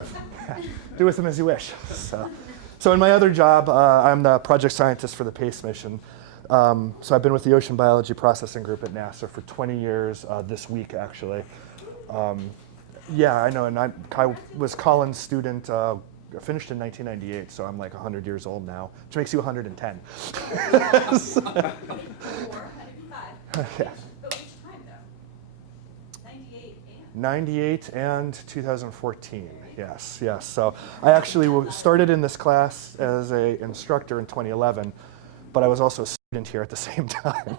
Do with them as you wish. So in my other job, I'm the project scientist for the PACE mission. So I've been with the Ocean Biology Processing Group at NASA for 20 years, this week actually. Yeah, I know, and I was Colin's student, finished in 1998, so I'm like 100 years old now, which makes you 110. So, 155. Yeah. But which time though? 98 and? 98 and 2014, yes. So I actually started in this class as an instructor in 2011, but I was also a student here at the same time.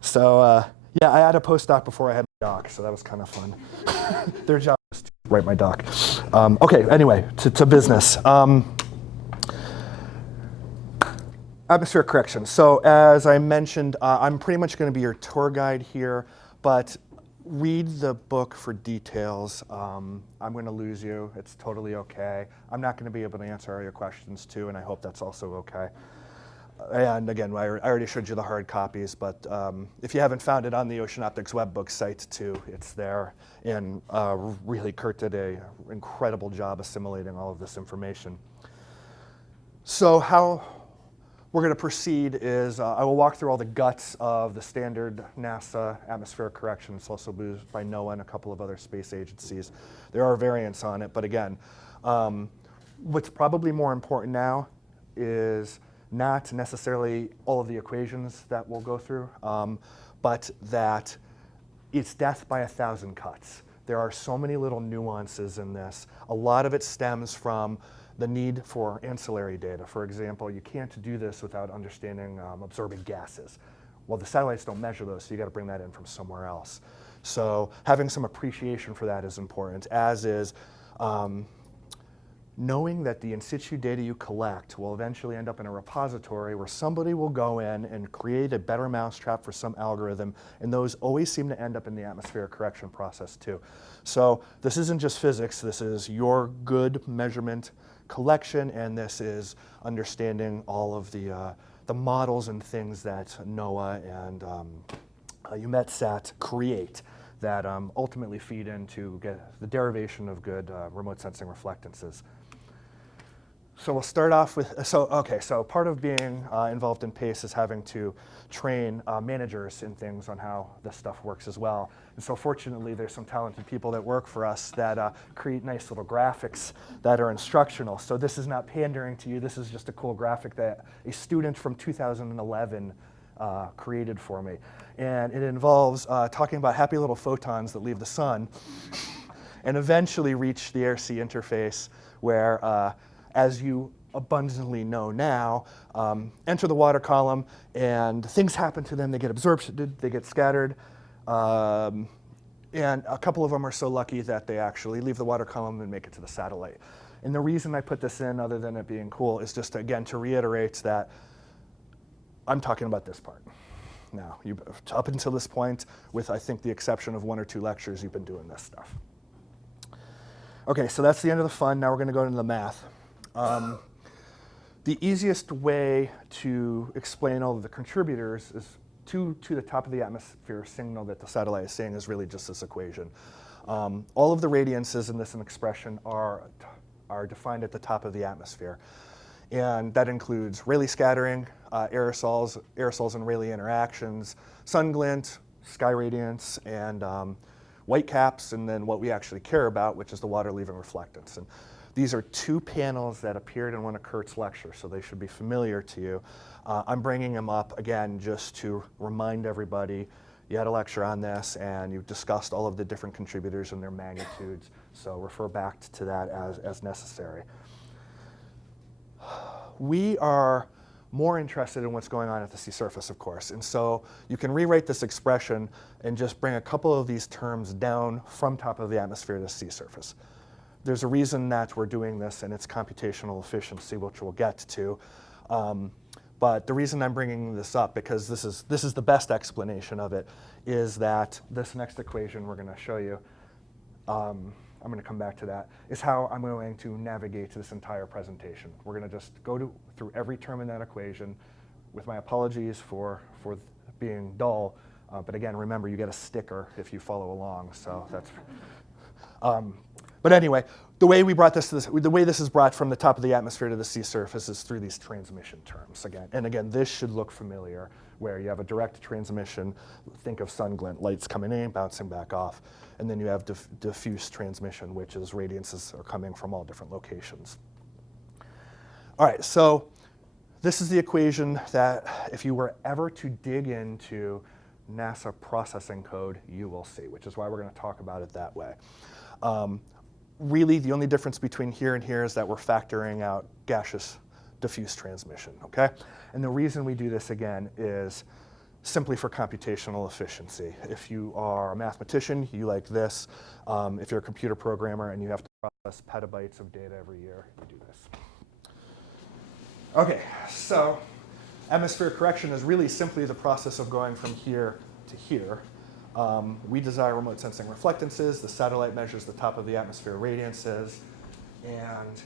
So yeah, I had a postdoc before I had my doc, so that was kind of fun. Their job was to write my doc. Okay, anyway, to business. Atmospheric correction. So as I mentioned, I'm pretty much going to be your tour guide here, but read the book for details. I'm going to lose you. It's totally okay. I'm not going to be able to answer all your questions too, and I hope that's also okay. And again, I already showed you the hard copies, but if you haven't found it on the Ocean Optics webbook site too, it's there. And really, Kurt did an incredible job assimilating all of this information. So how we're going to proceed is I will walk through all the guts of the standard NASA atmospheric correction. It's also used by NOAA and a couple of other space agencies. There are variants on it, but again, what's probably more important now is not necessarily all of the equations that we'll go through, but that it's death by 1,000 cuts. There are so many little nuances in this. A lot of it stems from the need for ancillary data. For example, you can't do this without understanding absorbing gases. Well, the satellites don't measure those, so you got to bring that in from somewhere else. So having some appreciation for that is important, as is knowing that the in situ data you collect will eventually end up in a repository where somebody will go in and create a better mousetrap for some algorithm, and those always seem to end up in the atmospheric correction process too. So this isn't just physics, this is your good measurement collection, and this is understanding all of the models and things that NOAA and EUMETSAT create that ultimately feed into the derivation of good remote sensing reflectances. So we'll start off with, so part of being involved in PACE is having to train managers in things on how this stuff works as well. And so fortunately, there's some talented people that work for us that create nice little graphics that are instructional. So this is not pandering to you, this is just a cool graphic that a student from 2011 created for me. And it involves talking about happy little photons that leave the sun and eventually reach the air-sea interface where, as you abundantly know now, enter the water column and things happen to them. They get absorbed, they get scattered, and a couple of them are so lucky that they actually leave the water column and make it to the satellite. And the reason I put this in, other than it being cool, is just, again, to reiterate that I'm talking about this part. Now, up until this point, with I think the exception of 1 or 2 lectures, you've been doing this stuff. Okay, so that's the end of the fun. Now we're going to go into the math. The easiest way to explain all of the contributors is to the top of the atmosphere signal that the satellite is seeing is really just this equation. All of the radiances in this expression are defined at the top of the atmosphere. And that includes Rayleigh scattering, aerosols and Rayleigh interactions, sun glint, sky radiance, and white caps, and then what we actually care about, which is the water leaving reflectance. And these are 2 panels that appeared in one of Kurt's lectures, so they should be familiar to you. I'm bringing them up, again, just to remind everybody you had a lecture on this and you discussed all of the different contributors and their magnitudes, so refer back to that as necessary. We are more interested in what's going on at the sea surface, of course, and so you can rewrite this expression and just bring a couple of these terms down from top of the atmosphere to the sea surface. There's a reason that we're doing this, and it's computational efficiency, which we'll get to. But the reason I'm bringing this up, because this is the best explanation of it, is that this next equation we're going to show you, I'm going to come back to that, is how I'm going to navigate this entire presentation. We're going to just go through every term in that equation, with my apologies for being dull. But again, remember, you get a sticker if you follow along. So that's But anyway, the way we brought the way this is brought from the top of the atmosphere to the sea surface is through these transmission terms again. And again, this should look familiar, where you have a direct transmission. Think of sun glint, lights coming in, bouncing back off, and then you have diffuse transmission, which is radiances are coming from all different locations. All right, so this is the equation that if you were ever to dig into NASA processing code, you will see, which is why we're going to talk about it that way. Really, the only difference between here and here is that we're factoring out gaseous diffuse transmission, okay? And the reason we do this again is simply for computational efficiency. If you are a mathematician, you like this. If you're a computer programmer and you have to process petabytes of data every year, you do this. Okay, so atmospheric correction is really simply the process of going from here to here. We desire remote sensing reflectances. The satellite measures the top of the atmosphere radiances. And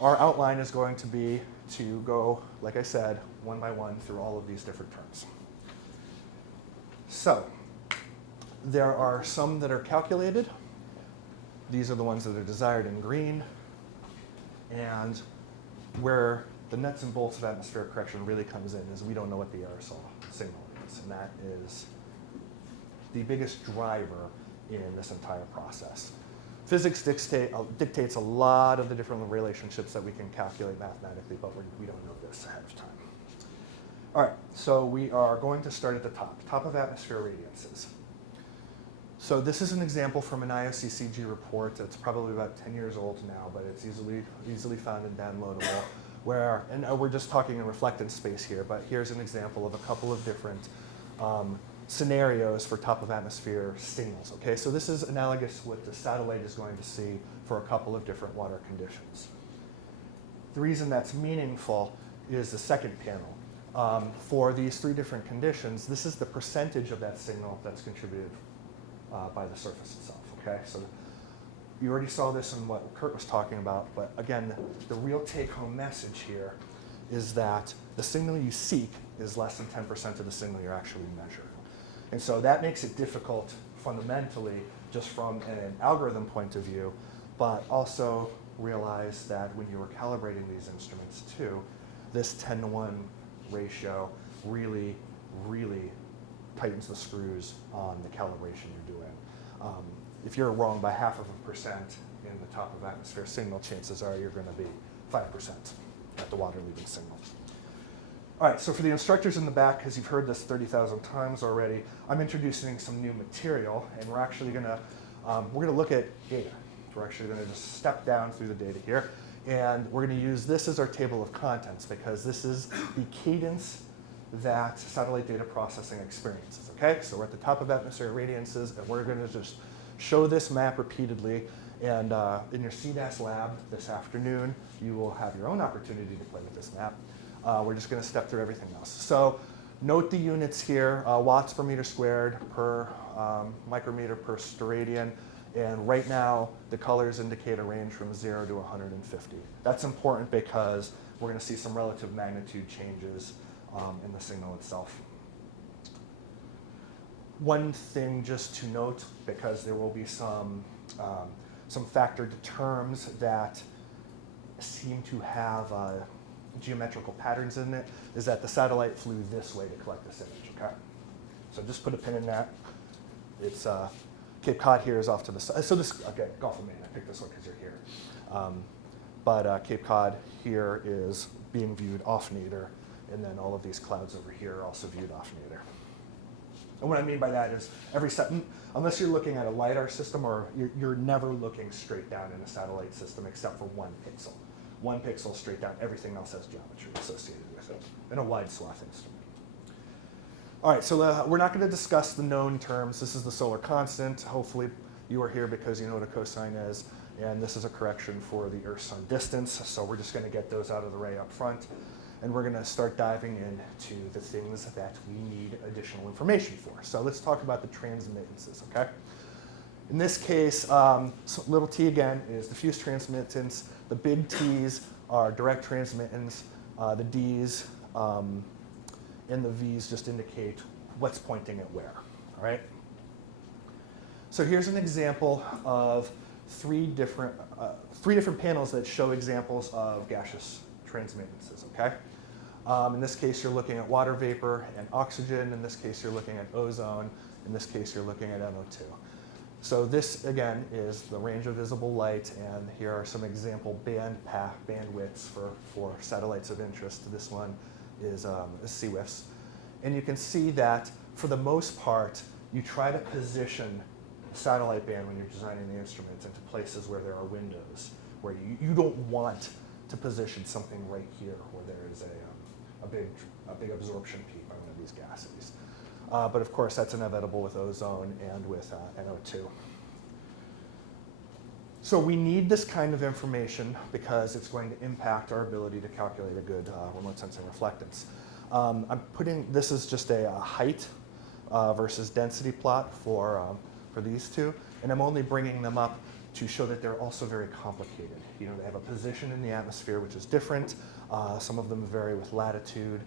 our outline is going to be to go, like I said, one by one through all of these different terms. So there are some that are calculated. These are the ones that are desired in green. And where the nuts and bolts of atmospheric correction really comes in is we don't know what the aerosol signal is. And that is the biggest driver in this entire process. Physics dictates a lot of the different relationships that we can calculate mathematically, but we don't know this ahead of time. All right, so we are going to start at the top of atmosphere radiances. So this is an example from an IOCCG report that's probably about 10 years old now, but it's easily found and downloadable. And we're just talking in reflectance space here, but here's an example of a couple of different scenarios for top of atmosphere signals. Okay, so this is analogous what the satellite is going to see for a couple of different water conditions. The reason that's meaningful is the second panel. For these three different conditions, this is the percentage of that signal that's contributed by the surface itself. Okay, so you already saw this in what Kurt was talking about, but again, the real take-home message here is that the signal you seek is less than 10% of the signal you're actually measuring. And so that makes it difficult fundamentally just from an algorithm point of view, but also realize that when you were calibrating these instruments too, this 10-to-1 ratio really, really tightens the screws on the calibration you're doing. If you're wrong by 0.5% in the top of atmosphere signal, chances are you're going to be 5% at the water leaving signal. All right, so for the instructors in the back, because you've heard this 30,000 times already, I'm introducing some new material, and we're actually going to look at data. We're actually going to just step down through the data here, and we're going to use this as our table of contents because this is the cadence that satellite data processing experiences. Okay, so we're at the top of atmospheric radiances, and we're going to just show this map repeatedly. And in your CDAS lab this afternoon, you will have your own opportunity to play with this map. We're just going to step through everything else. So note the units here, watts per meter squared per micrometer per steradian. And right now, the colors indicate a range from 0 to 150. That's important because we're going to see some relative magnitude changes in the signal itself. One thing just to note, because there will be some factored terms that seem to have geometrical patterns in it, is that the satellite flew this way to collect this image, okay? So just put a pin in that. It's Cape Cod here is off to the side. So this, okay, Gulf of Maine, I picked this one because you're here. But Cape Cod here is being viewed off nadir, and then all of these clouds over here are also viewed off nadir. And what I mean by that is unless you're looking at a LiDAR system, or you're never looking straight down in a satellite system except for one pixel. One pixel straight down, everything else has geometry associated with it in a wide swath instrument. All right, so we're not going to discuss the known terms. This is the solar constant. Hopefully you are here because you know what a cosine is. And this is a correction for the Earth-Sun distance. So we're just going to get those out of the way up front. And we're going to start diving into the things that we need additional information for. So let's talk about the transmittances, okay? In this case, so little t again is diffuse transmittance. The big T's are direct transmittance. The D's and the V's just indicate what's pointing at where, all right? So here's an example of three different panels that show examples of gaseous transmittances, okay? In this case, you're looking at water vapor and oxygen. In this case, you're looking at ozone. In this case, you're looking at NO2. So this, again, is the range of visible light, and here are some example bandwidths for satellites of interest. This one is CWIFs. And you can see that, for the most part, you try to position the satellite band when you're designing the instruments into places where there are windows, where you don't want to position something right here where there is a big absorption peak on one of these gases. But of course, that's inevitable with ozone and with NO2. So we need this kind of information because it's going to impact our ability to calculate a good remote sensing reflectance. This is just a height versus density plot for these two, and I'm only bringing them up to show that they're also very complicated. You know, they have a position in the atmosphere which is different. Some of them vary with latitude.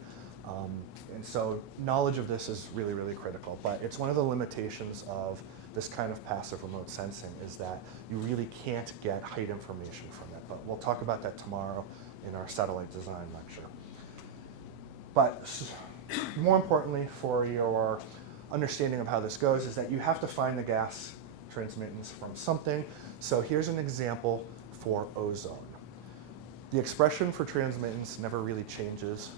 And so knowledge of this is really, really critical. But it's one of the limitations of this kind of passive remote sensing is that you really can't get height information from it. But we'll talk about that tomorrow in our satellite design lecture. But more importantly for your understanding of how this goes is that you have to find the gas transmittance from something. So here's an example for ozone. The expression for transmittance never really changes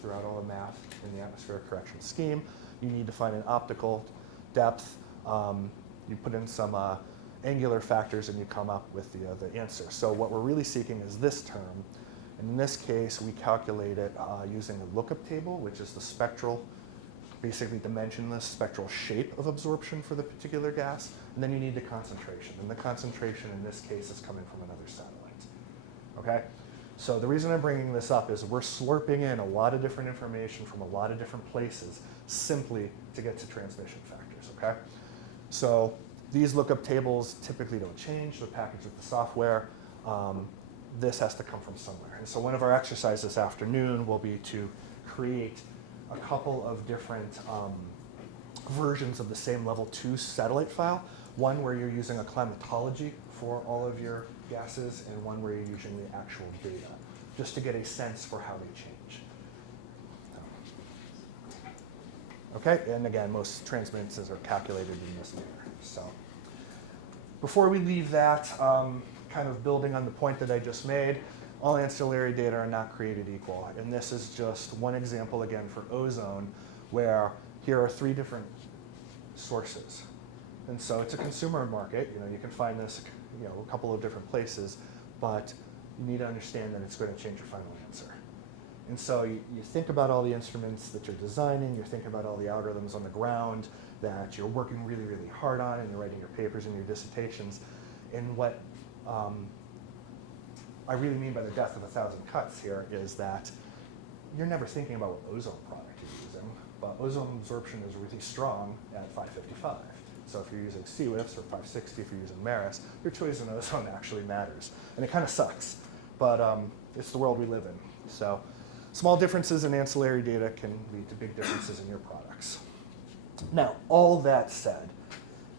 throughout all the math in the atmospheric correction scheme. You need to find an optical depth. You put in some angular factors and you come up with the answer. So what we're really seeking is this term. And in this case, we calculate it using a lookup table, which is the spectral, basically dimensionless spectral shape of absorption for the particular gas. And then you need the concentration. And the concentration in this case is coming from another satellite. Okay? So the reason I'm bringing this up is we're slurping in a lot of different information from a lot of different places simply to get to transmission factors, okay? So these lookup tables typically don't change. They're packaged with the software. This has to come from somewhere. And so one of our exercises this afternoon will be to create a couple of different versions of the same level 2 satellite file. One where you're using a climatology for all of your gases, and one where you're using the actual data, just to get a sense for how they change. Okay, and again, most transmittances are calculated in this manner. So before we leave that, kind of building on the point that I just made, all ancillary data are not created equal. And this is just one example, again, for ozone, where here are 3 different sources. And so it's a consumer market. You know, you can find this, you know, a couple of different places, but you need to understand that it's going to change your final answer. And so you think about all the instruments that you're designing, you're thinking about all the algorithms on the ground that you're working really, really hard on, and you're writing your papers and your dissertations. And what I really mean by the death of a thousand cuts here is that you're never thinking about what ozone product you're using, but ozone absorption is really strong at 555. So if you're using CWIFs or 560, if you're using Maris, your choice in ozone actually matters. And it kind of sucks, but it's the world we live in. So small differences in ancillary data can lead to big differences in your products. Now, all that said,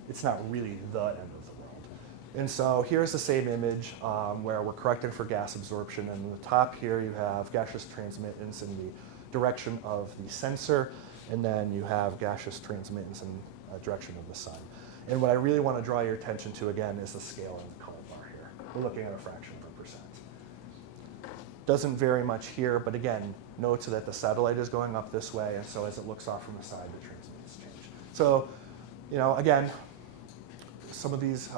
it's not really the end of the world. And so here's the same image where we're correcting for gas absorption. And on the top here, you have gaseous transmittance in the direction of the sensor, and then you have gaseous transmittance in direction of the sun. And what I really want to draw your attention to, again, is the scale in the color bar here. We're looking at a fraction of a percent. Doesn't vary much here, but again, note that the satellite is going up this way, and so as it looks off from the side, the transmittance change. So, you know, again, some of these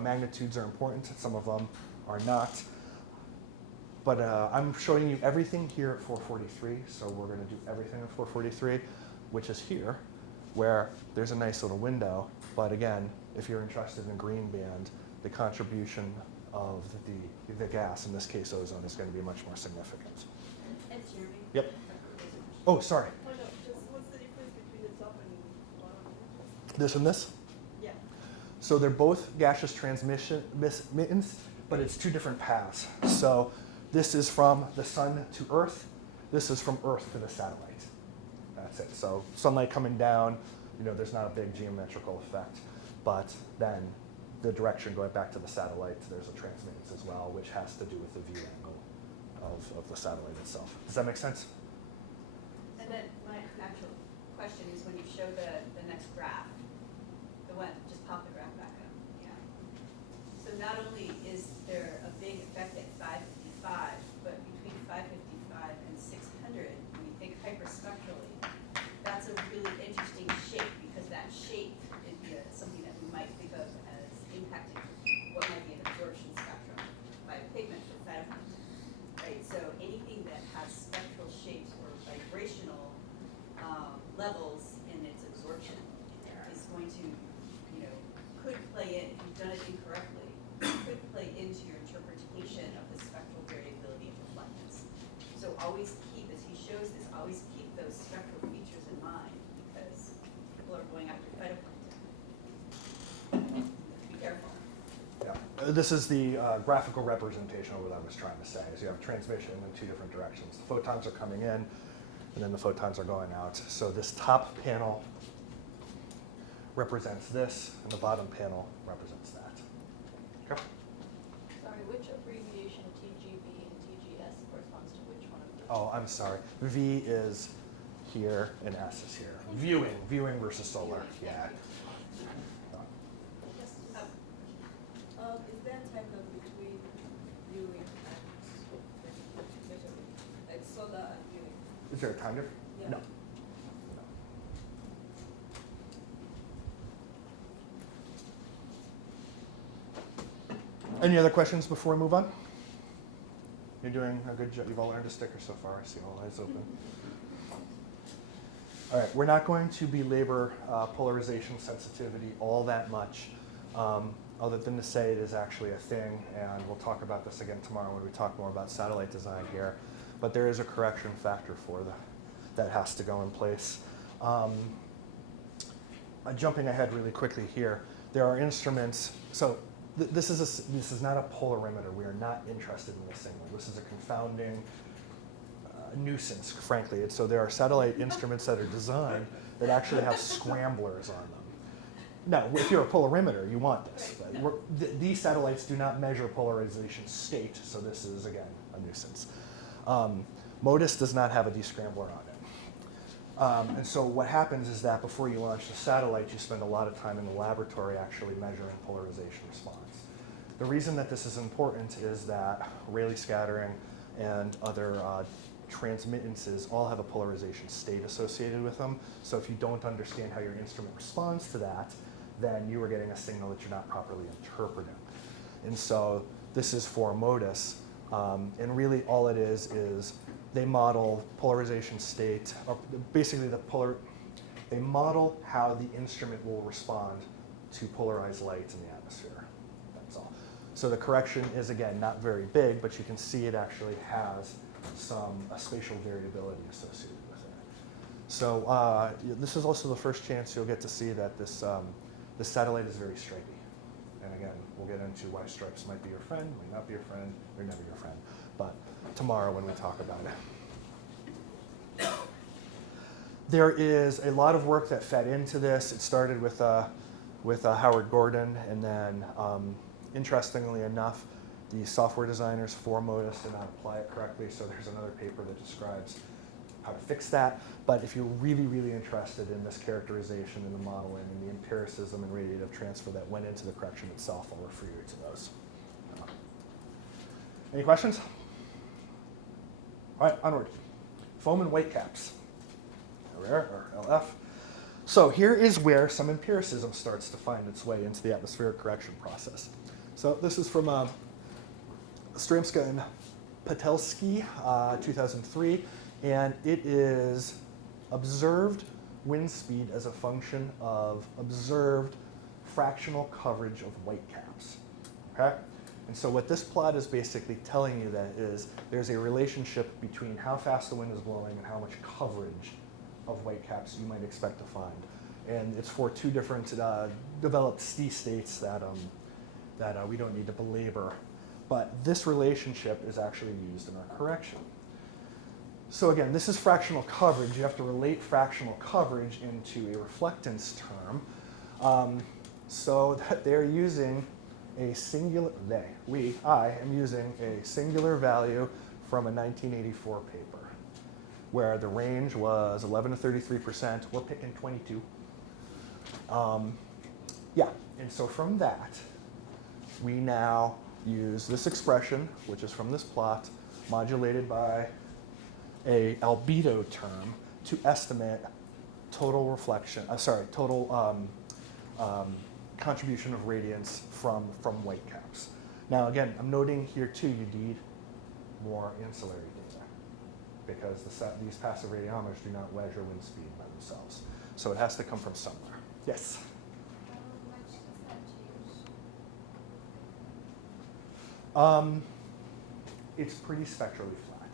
magnitudes are important, some of them are not. But I'm showing you everything here at 443, so we're going to do everything at 443, which is here, where there's a nice little window. But again, if you're interested in a green band, the contribution of the gas, in this case ozone, is going to be much more significant. It's Jeremy. Yep. Oh, sorry. Oh, no, just what's the difference between the top and bottom? This and this? Yeah. So they're both gaseous transmittance, but it's 2 different paths. So this is from the sun to Earth. This is from Earth to the satellite. That's it. So sunlight coming down, you know, there's not a big geometrical effect. But then the direction going back to the satellite, there's a transmittance as well, which has to do with the view angle of the satellite itself. Does that make sense? And then my actual question is when you show the next graph, the one, just pop the graph back up, yeah. So not only is there a big effect at 555, but between 555 and 600, when you think hyperspectrally, that's a really interesting shape because that shape is something that we might think of as impacting what might be an absorption spectrum by a pigment for photoplankton, right? So anything that has spectral shapes or vibrational levels in its absorption is going to, could play in, if you've done it incorrectly, could play into your interpretation of the spectral variability of reflectance. So always keep, as he shows this, always keep those spectral features in mind because people are going after phytoplankton. Be careful. Yeah. This is the graphical representation of what I was trying to say, is you have transmission in two different directions. The photons are coming in, and then the photons are going out. So this top panel represents this, and the bottom panel represents that. Okay. Sorry, which abbreviation TGV and TGS corresponds to which one of those? Oh, I'm sorry. V is here, and S is here. Viewing versus solar. Yeah. Is there a time lag between viewing and measuring? Like solar and viewing? Is there a time difference? Yeah. No. Any other questions before we move on? You're doing a good job. You've all earned a sticker so far. I see all eyes open. All right, we're not going to belabor polarization sensitivity all that much, other than to say it is actually a thing, and we'll talk about this again tomorrow when we talk more about satellite design here. But there is a correction factor for that has to go in place. Jumping ahead really quickly here, there are instruments. So this is not a polarimeter. We are not interested in this signal. This is a confounding nuisance, frankly. And so there are satellite instruments that are designed that actually have scramblers on them. Now, if you're a polarimeter, you want this. These satellites do not measure polarization state, so this is, again, a nuisance. MODIS does not have a descrambler on it. And so what happens is that before you launch the satellite, you spend a lot of time in the laboratory actually measuring polarization response. The reason that this is important is that Rayleigh scattering and other transmittances all have a polarization state associated with them. So if you don't understand how your instrument responds to that, then you are getting a signal that you're not properly interpreting. And so this is for MODIS. And really all it is they model polarization state, or basically they model how the instrument will respond to polarized light in the atmosphere. That's all. So the correction is, again, not very big, but you can see it actually has a spatial variability associated with it. So this is also the first chance you'll get to see that this satellite is very stripy. And again, we'll get into why stripes might be your friend, might not be your friend, they're never your friend. But tomorrow when we talk about it. There is a lot of work that fed into this. It started with Howard Gordon, and then interestingly enough, the software designers for MODIS did not apply it correctly, so there's another paper that describes how to fix that. But if you're really, really interested in this characterization and the modeling and the empiricism and radiative transfer that went into the correction itself, I'll refer you to those. Any questions? All right, onward. Foam and white caps, rare or LF. So here is where some empiricism starts to find its way into the atmospheric correction process. So this is from Stramska and Patelsky, 2003, and it is observed wind speed as a function of observed fractional coverage of white caps. Okay? And so what this plot is basically telling you that is there's a relationship between how fast the wind is blowing and how much coverage of white caps you might expect to find. And it's for two different developed states that we don't need to belabor. But this relationship is actually used in our correction. So again, this is fractional coverage. You have to relate fractional coverage into a reflectance term. So that they're using I am using a singular value from a 1984 paper where the range was 11 to 33%. We're picking 22. Yeah, and so from that, we now use this expression, which is from this plot, modulated by a albedo term to estimate total reflection, total contribution of radiance from white caps. Now again, I'm noting here too, you need more ancillary data because these passive radiometers do not measure wind speed by themselves. So it has to come from somewhere. Yes? How much does that change? It's pretty spectrally flat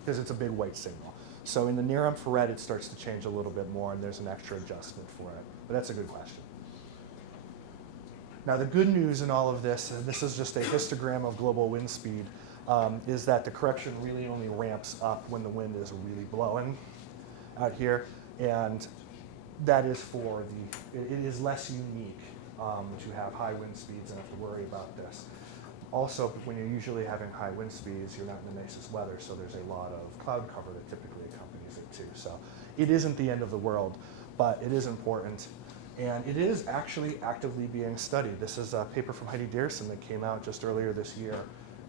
because it's a big white signal. So in the near infrared, it starts to change a little bit more, and there's an extra adjustment for it. But that's a good question. Now, the good news in all of this, and this is just a histogram of global wind speed, is that the correction really only ramps up when the wind is really blowing out here, and that is for it is less unique to have high wind speeds and have to worry about this. Also, when you're usually having high wind speeds, you're not in the nicest weather, so there's a lot of cloud cover that typically accompanies it too. So it isn't the end of the world, but it is important. And it is actually actively being studied. This is a paper from Heidi Dearson that came out just earlier this year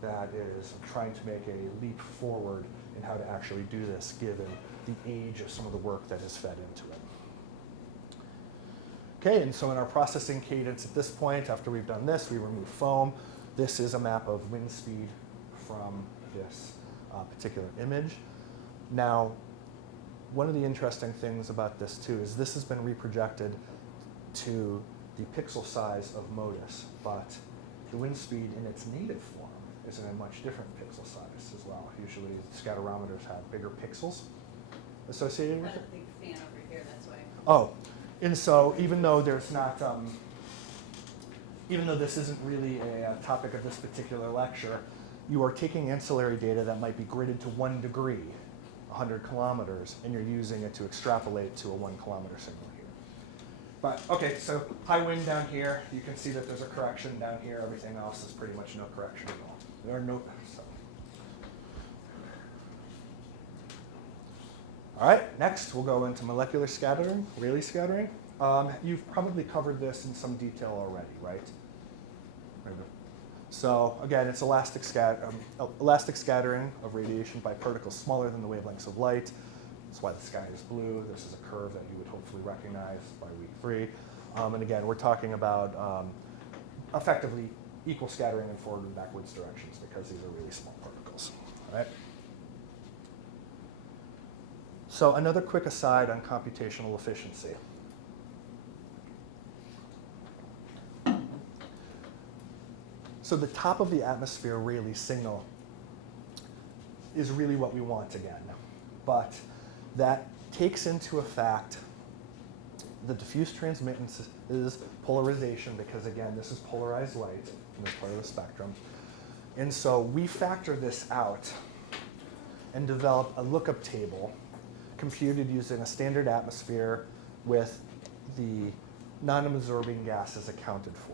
that is trying to make a leap forward in how to actually do this, given the age of some of the work that has fed into it. Okay, and so in our processing cadence at this point, after we've done this, we remove foam. This is a map of wind speed from this particular image. Now, one of the interesting things about this too is this has been reprojected to the pixel size of MODIS, but the wind speed in its native form is in a much different pixel size as well. Usually scatterometers have bigger pixels associated I'm with not it. a big fan over here, that's why. Oh, and so even though there's not, even though this isn't really a topic of this particular lecture, you are taking ancillary data that might be gridded to 1 degree, 100 kilometers, and you're using it to extrapolate to a 1 kilometer signal here. But okay, so high wind down here, you can see that there's a correction down here. Everything else is pretty much no correction at all. There are no, so. All right, next we'll go into molecular scattering, Rayleigh scattering. You've probably covered this in some detail already, right? So again, it's elastic scattering of radiation by particles smaller than the wavelengths of light. That's why the sky is blue. This is a curve that you would hopefully recognize by week 3. And again, we're talking about effectively equal scattering in forward and backwards directions because these are really small particles. All right? So another quick aside on computational efficiency. So the top of the atmosphere Rayleigh signal is really what we want again, but that takes into effect the diffuse transmittance is polarization because again, this is polarized light in this part of the spectrum. And so we factor this out and develop a lookup table computed using a standard atmosphere with the non-absorbing gases accounted for.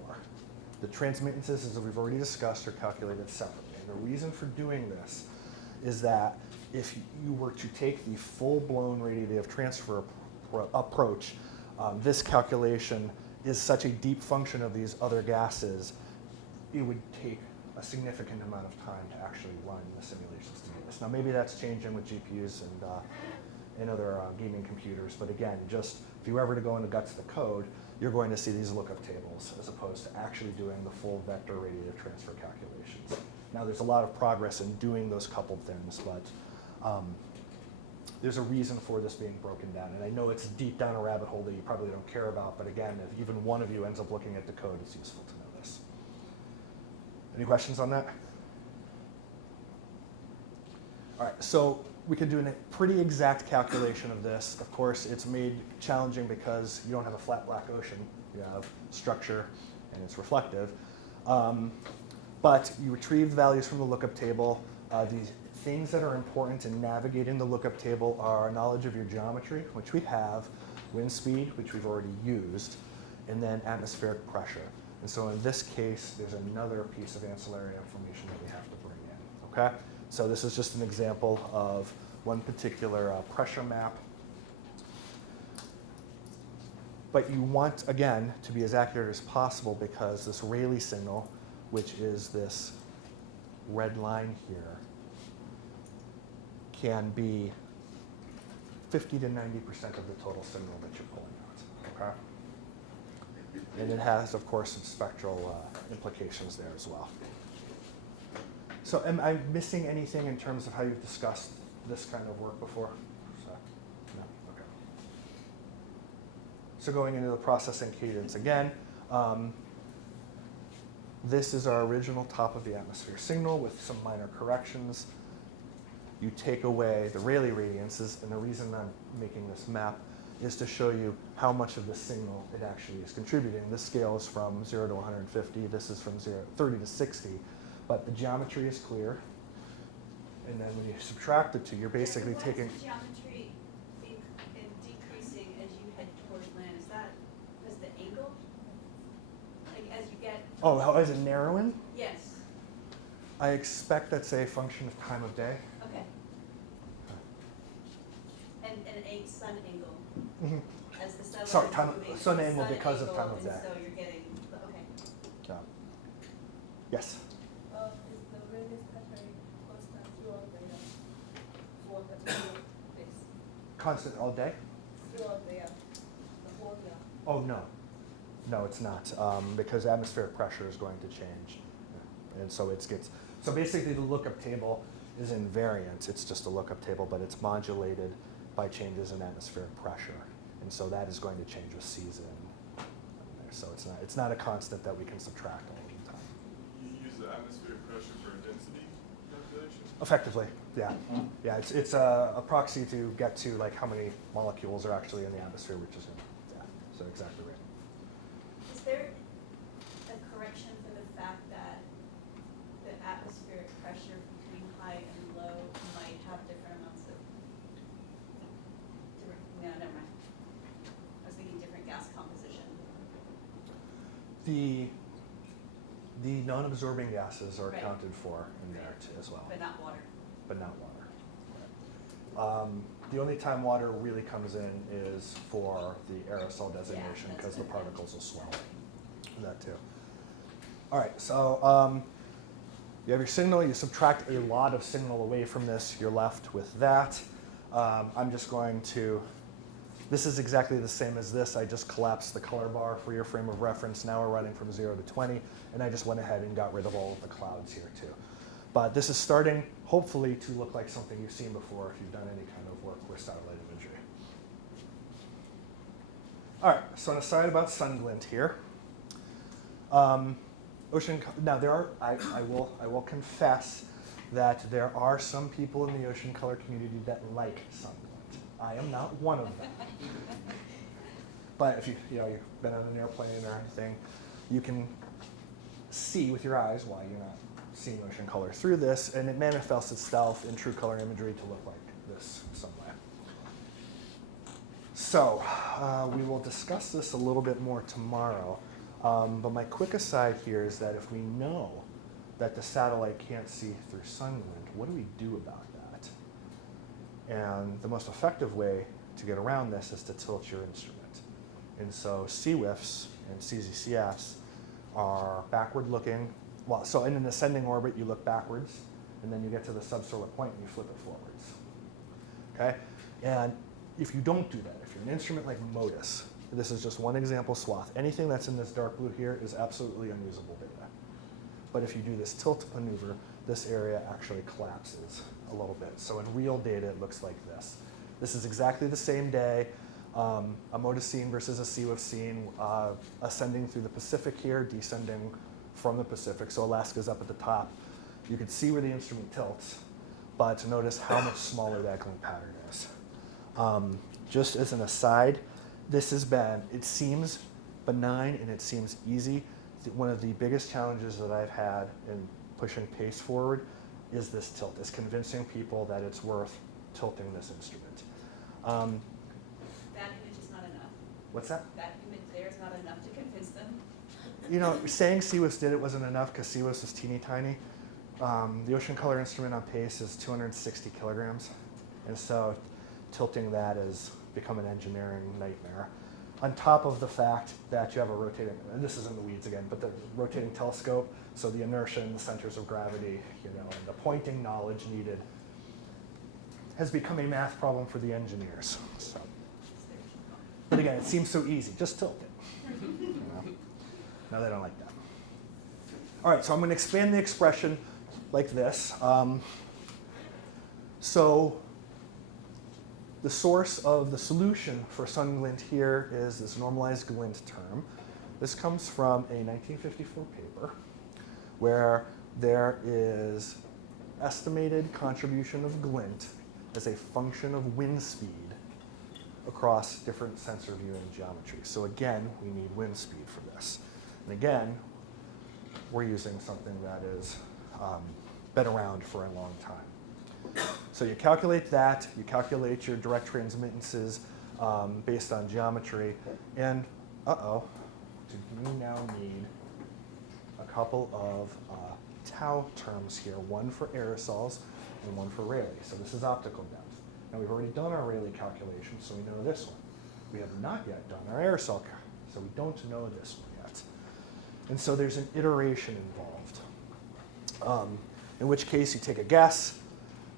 The transmittances, as we've already discussed, are calculated separately. And the reason for doing this is that if you were to take the full-blown radiative transfer approach, this calculation is such a deep function of these other gases, it would take a significant amount of time to actually run the simulations to do this. Now maybe that's changing with GPUs and other gaming computers, but again, just if you were ever to go into guts of the code, you're going to see these lookup tables as opposed to actually doing the full vector radiative transfer calculations. Now there's a lot of progress in doing those coupled things, but there's a reason for this being broken down. And I know it's deep down a rabbit hole that you probably don't care about, but again, if even one of you ends up looking at the code, it's useful to know this. Any questions on that? All right, so we can do a pretty exact calculation of this. Of course, it's made challenging because you don't have a flat black ocean. You have structure and it's reflective. But you retrieve values from the lookup table. The things that are important in navigating the lookup table are knowledge of your geometry, which we have, wind speed, which we've already used, and then atmospheric pressure. And so in this case, there's another piece of ancillary information that we have to bring in, okay? So this is just an example of one particular pressure map. But you want, again, to be as accurate as possible because this Rayleigh signal, which is this red line here, can be 50 to 90% of the total signal that you're pulling out, okay? And it has, of course, some spectral implications there as well. So am I missing anything in terms of how you've discussed this kind of work before? So, no? Okay. So going into the processing cadence again, this is our original top of the atmosphere signal with some minor corrections. You take away the Rayleigh radiances, and the reason I'm making this map is to show you how much of the signal it actually is contributing. This scale is from 0 to 150. This is from 30 to 60. But the geometry is clear. And then when you subtract the two, you're basically Why taking. is the geometry decreasing as you head towards land? Is that because the angle? Like as you get. Oh, how is it narrowing? Yes. I expect that's a function of time of day. Okay. And a sun angle Mhm. as the sun Sorry, is time- moving. sun angle sun because of angle, time of and day. so you're getting okay. Yeah. Yes. Is the radius pattern constant throughout the this? Constant all day? Throughout the whole year? Oh, no. No, it's not, because atmospheric pressure is going to change. And so so basically the lookup table is invariant. It's just a lookup table, but it's modulated by changes in atmospheric pressure. And so that is going to change with season. So it's not a constant that we can subtract all the time. You use the atmospheric pressure for density calculation? Effectively, yeah. Yeah, it's a proxy to get to like how many molecules are actually in the atmosphere, which is, yeah, so exactly right. Is there a correction for the fact that the atmospheric pressure between high and low might have different amounts of no, never mind. I was thinking different gas composition. The non-absorbing gases are Right. accounted for in there too as well, But not water. but not water. The only time water really comes in is for the aerosol designation that's because the good. particles will swell. That too. All right, so you have your signal, you subtract a lot of signal away from this, you're left with that. I'm just going to, this is exactly the same as this, I just collapsed the color bar for your frame of reference. Now we're running from 0 to 20, and I just went ahead and got rid of all of the clouds here too. But this is starting, hopefully, to look like something you've seen before if you've done any kind of work with satellite imagery. All right, so an aside about sun glint here. Now there are, I will confess that there are some people in the ocean color community that like sun glint. I am not one of them. But if you've been on an airplane or anything, you can see with your eyes why you're not seeing ocean color through this, and it manifests itself in true color imagery to look like this some way. So we will discuss this a little bit more tomorrow, but my quick aside here is that if we know that the satellite can't see through sun glint, what do we do about that? And the most effective way to get around this is to tilt your instrument. And so CWIFs and CZCFs are backward looking. Well, so in an ascending orbit, you look backwards, and then you get to the subsolar point and you flip it forwards. Okay? And if you don't do that, if you're an instrument like MODIS, this is just one example swath, anything that's in this dark blue here is absolutely unusable data. But if you do this tilt maneuver, this area actually collapses a little bit. So in real data, it looks like this. This is exactly the same day. A MODIS scene versus a CWIF scene, ascending through the Pacific here, descending from the Pacific. So Alaska's up at the top. You can see where the instrument tilts, but notice how much smaller that glint pattern is. Just as an aside, it seems benign and it seems easy. One of the biggest challenges that I've had in pushing PACE forward is this tilt, is convincing people that it's worth tilting this instrument. That image is not enough. What's that? That image there is not enough to convince them. you know, saying CWIS did it wasn't enough because CWIS was teeny tiny. The ocean color instrument on PACE is 260 kilograms. And so tilting that has become an engineering nightmare. On top of the fact that you have a rotating, and this is in the weeds again, but the rotating telescope, so the inertia and the centers of gravity, you know, and the pointing knowledge needed has become a math problem for the engineers. So. But again, it seems so easy, just tilt it. You know? No, they don't like that. All right, so I'm going to expand the expression like this. So the source of the solution for sun glint here is this normalized glint term. This comes from a 1954 paper where there is estimated contribution of glint as a function of wind speed across different sensor viewing geometries. So again, we need wind speed for this. And again, we're using something that has been around for a long time. So you calculate that, you calculate your direct transmittances based on geometry, and do we now need a couple of tau terms here, one for aerosols and one for Rayleigh. So this is optical depth. Now we've already done our Rayleigh calculation, so we know this one. We have not yet done our aerosol, so we don't know this one yet. And so there's an iteration involved, in which case you take a guess,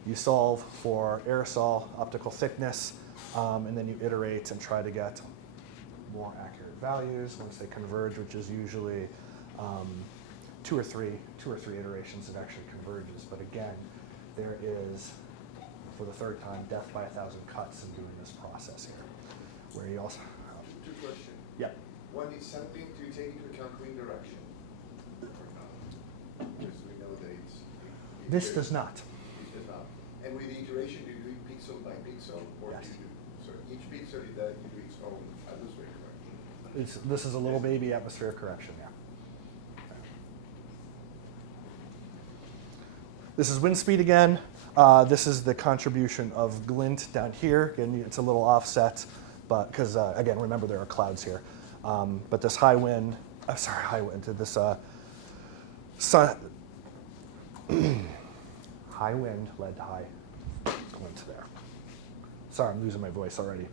you solve for aerosol optical thickness, and then you iterate and try to get more accurate values once they converge, which is usually two or three iterations it actually converges. But again, there is, for the third time, death by 1,000 cuts in doing this process here, where you also. Two questions. Yeah. One is something to take into account wind direction, or not? Because we know that it's. This does not. This does not. And with the iteration, do you do it pixel by pixel, or Yes. do you do, so each pixel is that you do its own atmospheric correction? This is a little baby atmospheric correction, yeah. This is wind speed again. This is the contribution of glint down here. Again, it's a little offset, but because again, remember there are clouds here. But this high wind, this high wind led to high glint there. Sorry, I'm losing my voice already.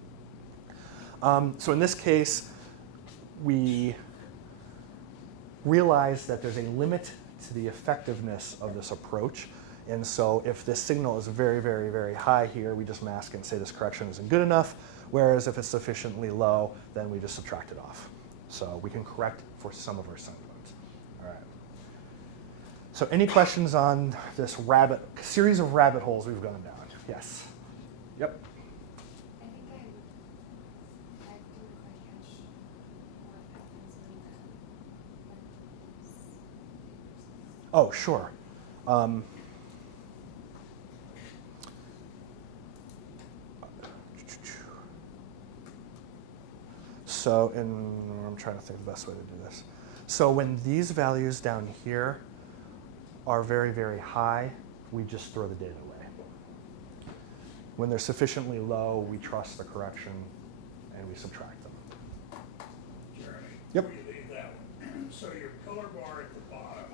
So in this case, we realize that there's a limit to the effectiveness of this approach. And so if this signal is very, very, very high here, we just mask and say this correction isn't good enough. Whereas if it's sufficiently low, then we just subtract it off. So we can correct for some of our sun modes. All right. So any questions on this series of rabbit holes we've gone down? Yes. Yep. I think I didn't quite catch what happens when Oh, sure. So, I'm trying to think the best way to do this. So when these values down here are very, very high, we just throw the data away. When they're sufficiently low, we trust the correction and we subtract them. Jeremy? Yep. Before you leave that one, so your color bar at the bottom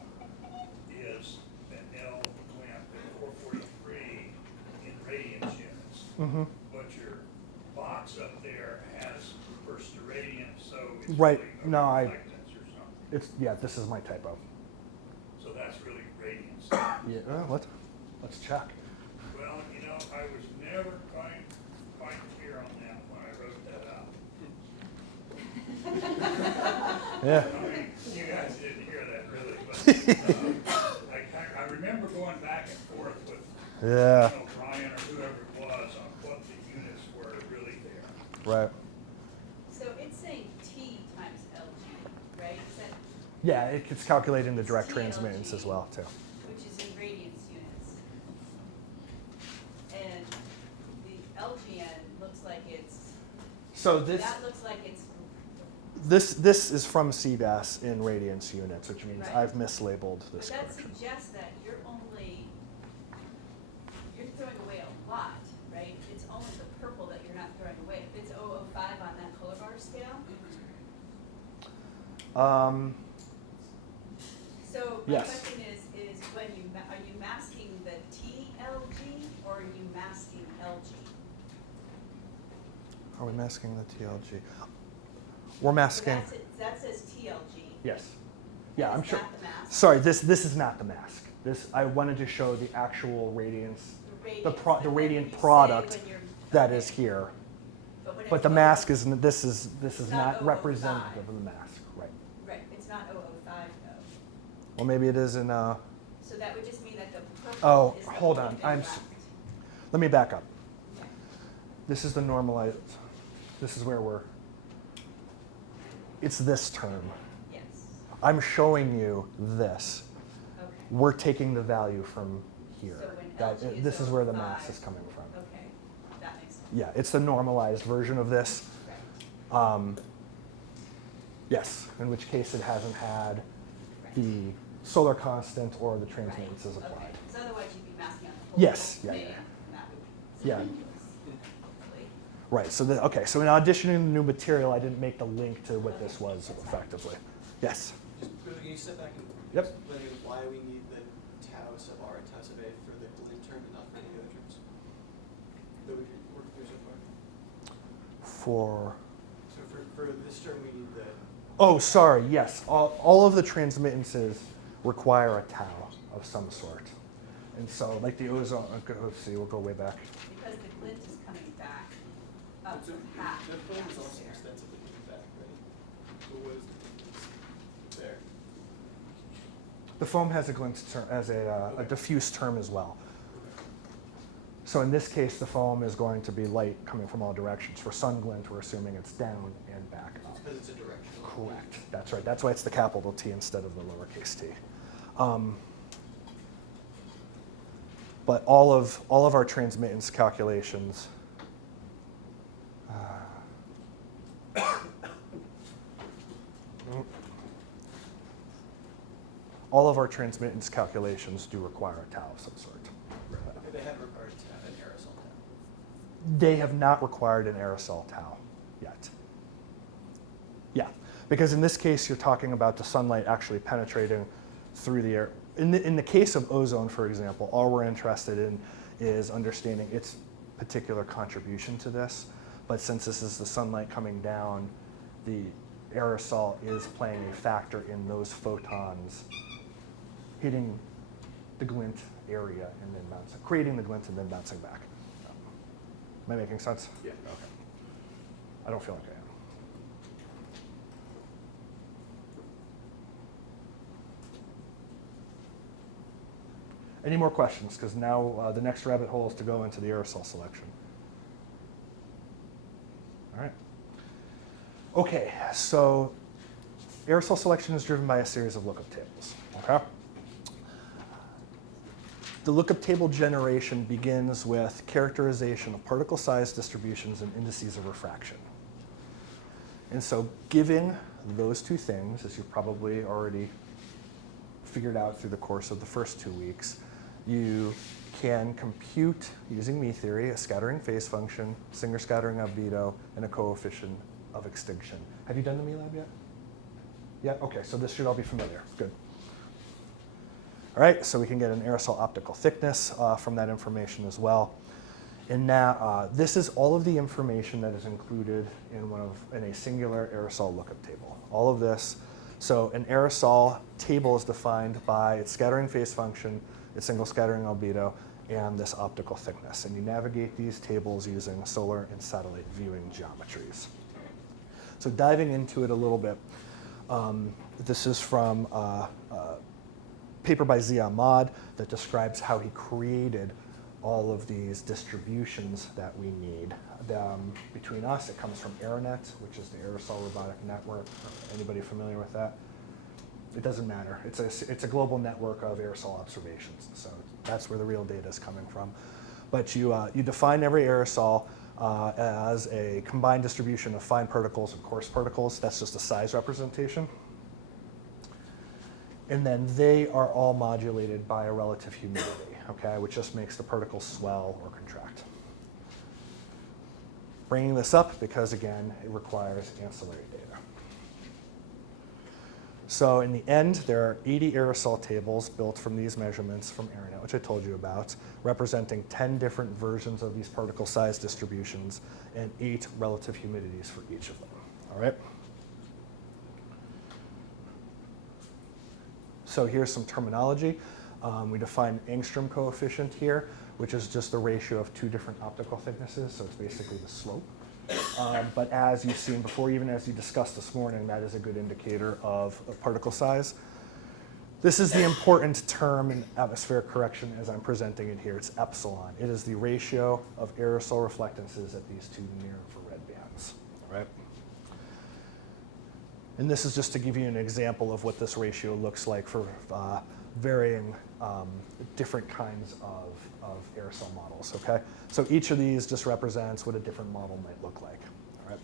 is an L clamp at 443 in radiance units. Mm-hmm. But your box up there has first to radians, so it's Right. really No, a reflectance or something. Yeah, this is my typo. So that's really radiance. Yeah, let's check. Well, you know, I was never quite clear on that when I wrote that out. Yeah. I mean, you guys didn't hear that really, but I remember going back and forth with Yeah. Brian or whoever it was on what the units were really there. Right. So it's saying T times LG, right? Is that, Yeah, it's calculating the direct TLG. transmittance as well, too. which is in radiance units. And the LGN looks like it's, So that looks like it's, this is from CBAS in radiance units, which means Right. I've mislabeled but this that correction. suggests that you're throwing away a lot, right? It's only the purple that you're not throwing away. If it's 005 on that color bar scale, my Yes. question is when are you masking the TLG or are you masking LG? Are we masking the TLG? We're So masking. that says TLG. Yes. Yeah, And I'm is sure. that the mask? Sorry, this is not the mask. I wanted to show the actual radiance, the but then radiant you say product when you're- that okay. is here. when But it's the mask 005 is this is It's not not representative of the mask, right? Right, it's not 005 though. Well, maybe it is in. So that would just mean that the purple Oh, is the hold whole on. thing I'm. wrapped. Let me back up. Okay. This is the normalized. This is where we're. It's this term. Yes, I'm showing you this. okay. We're taking the value from here. So when That, LG is this is where the 005, mass is coming from. Okay, that makes sense. Yeah, it's the normalized version of this. Right. Yes, in which case it hasn't had Right. the solar constant or the Right, transmittance is okay. applied. Because otherwise you'd be masking out the whole Yes, yeah, thing, yeah. and that would Yeah. be ridiculous, hopefully. Right, so okay, so in addition to the new material, I didn't make the link to what this was effectively. Yes. Just, can you step back and Yep. explain why we need the tau sub R and tau sub A for the glint term and not for any other terms that we could work through so far? So for this term, we need the. Oh, sorry, yes. All of the transmittances require a tau of some sort. And so, like the ozone, let's see, we'll go way back. Because the glint is coming back up So half the the film is also atmosphere. extensively coming back, right? So what is the difference there? The foam has a glint term, as a diffuse term as well. So in this case, the foam is going to be light coming from all directions. For sun glint, we're assuming it's down and back up. It's because it's a directional. Correct. That's right. That's why it's the capital T instead of the lowercase t. But all of our transmittance calculations. All of our transmittance calculations do require a tau of some sort. Okay, they have required to have an aerosol tau. They have not required an aerosol tau yet. Yeah, because in this case, you're talking about the sunlight actually penetrating through the air. In the case of ozone, for example, all we're interested in is understanding its particular contribution to this. But since this is the sunlight coming down, the aerosol is playing a factor in those photons hitting the glint area and then bouncing, creating the glint and then bouncing back. Am I making sense? Yeah. Okay. I don't feel like I am. Any more questions? Because now the next rabbit hole is to go into the aerosol selection. All right. Okay, so aerosol selection is driven by a series of lookup tables. Okay. The lookup table generation begins with characterization of particle size distributions and indices of refraction. And so giving those two things, as you've probably already figured out through the course of the first 2 weeks, you can compute, using me theory, a scattering phase function, Singer scattering albedo, and a coefficient of extinction. Have you done the ME-Lab yet? Yeah, okay, so this should all be familiar, good. All right, so we can get an aerosol optical thickness from that information as well. And now, this is all of the information that is included in a singular aerosol lookup table. All of this. So an aerosol table is defined by its scattering phase function, its single scattering albedo, and this optical thickness. And you navigate these tables using solar and satellite viewing geometries. So diving into it a little bit, this is from paper by Zia Ahmad that describes how he created all of these distributions that we need. Between us, it comes from AeroNet, which is the Aerosol Robotic Network. Anybody familiar with that? It doesn't matter. It's a global network of aerosol observations. So that's where the real data is coming from. But you define every aerosol as a combined distribution of fine particles and coarse particles. That's just a size representation. And then they are all modulated by a relative humidity, okay, which just makes the particles swell or contract. Bringing this up because, again, it requires ancillary data. So in the end, there are 80 aerosol tables built from these measurements from AeroNet, which I told you about, representing 10 different versions of these particle size distributions and 8 relative humidities for each of them. All right? So here's some terminology. We define angstrom coefficient here, which is just the ratio of 2 different optical thicknesses, so it's basically the slope. But as you've seen before, even as you discussed this morning, that is a good indicator of particle size. This is the important term in atmospheric correction as I'm presenting it here. It's epsilon. It is the ratio of aerosol reflectances at these 2 near-infrared bands. All right? And this is just to give you an example of what this ratio looks like for varying different kinds of aerosol models, okay? So each of these just represents what a different model might look like, all right?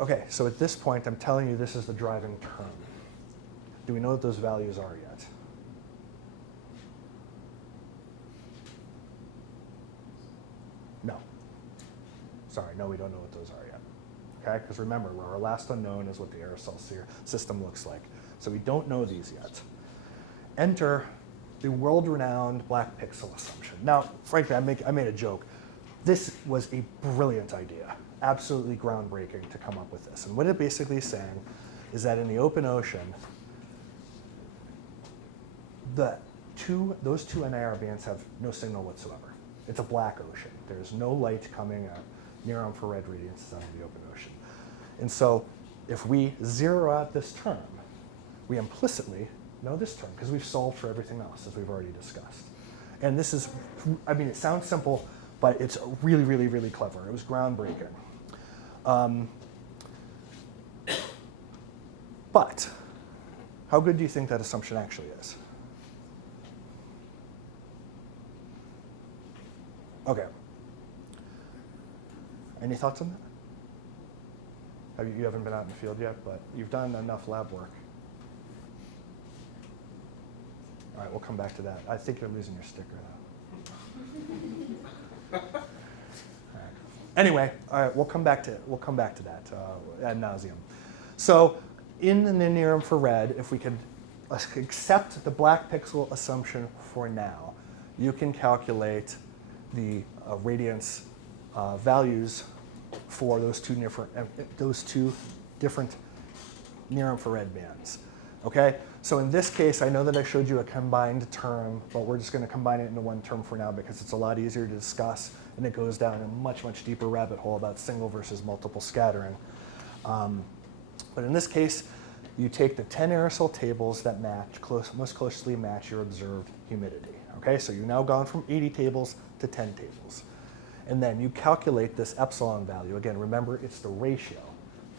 Okay, so at this point, I'm telling you this is the driving term. Do we know what those values are yet? No. Sorry, no, we don't know what those are yet. Okay, because remember, our last unknown is what the aerosol system looks like. So we don't know these yet. Enter the world-renowned black pixel assumption. Now, frankly, I made a joke. This was a brilliant idea, absolutely groundbreaking to come up with this. And what it basically is saying is that in the open ocean, those two NIR bands have no signal whatsoever. It's a black ocean. There's no light coming out near-infrared radiances out of the open ocean. And so if we zero out this term, we implicitly know this term because we've solved for everything else, as we've already discussed. And this is, I mean, it sounds simple, but it's really, really, really clever. It was groundbreaking. But how good do you think that assumption actually is? Okay. Any thoughts on that? You haven't been out in the field yet, but you've done enough lab work. All right, we'll come back to that. I think you're losing your sticker, though. All right. Anyway, all right, we'll come back to that ad nauseum. So in the near infrared, if we could accept the black pixel assumption for now, you can calculate the radiance values for those two different near-infrared bands. Okay, so in this case, I know that I showed you a combined term, but we're just going to combine it into one term for now because it's a lot easier to discuss, and it goes down a much, much deeper rabbit hole about single versus multiple scattering. But in this case, you take the 10 aerosol tables that most closely match your observed humidity. Okay, so you've now gone from 80 tables to 10 tables. And then you calculate this epsilon value. Again, remember, it's the ratio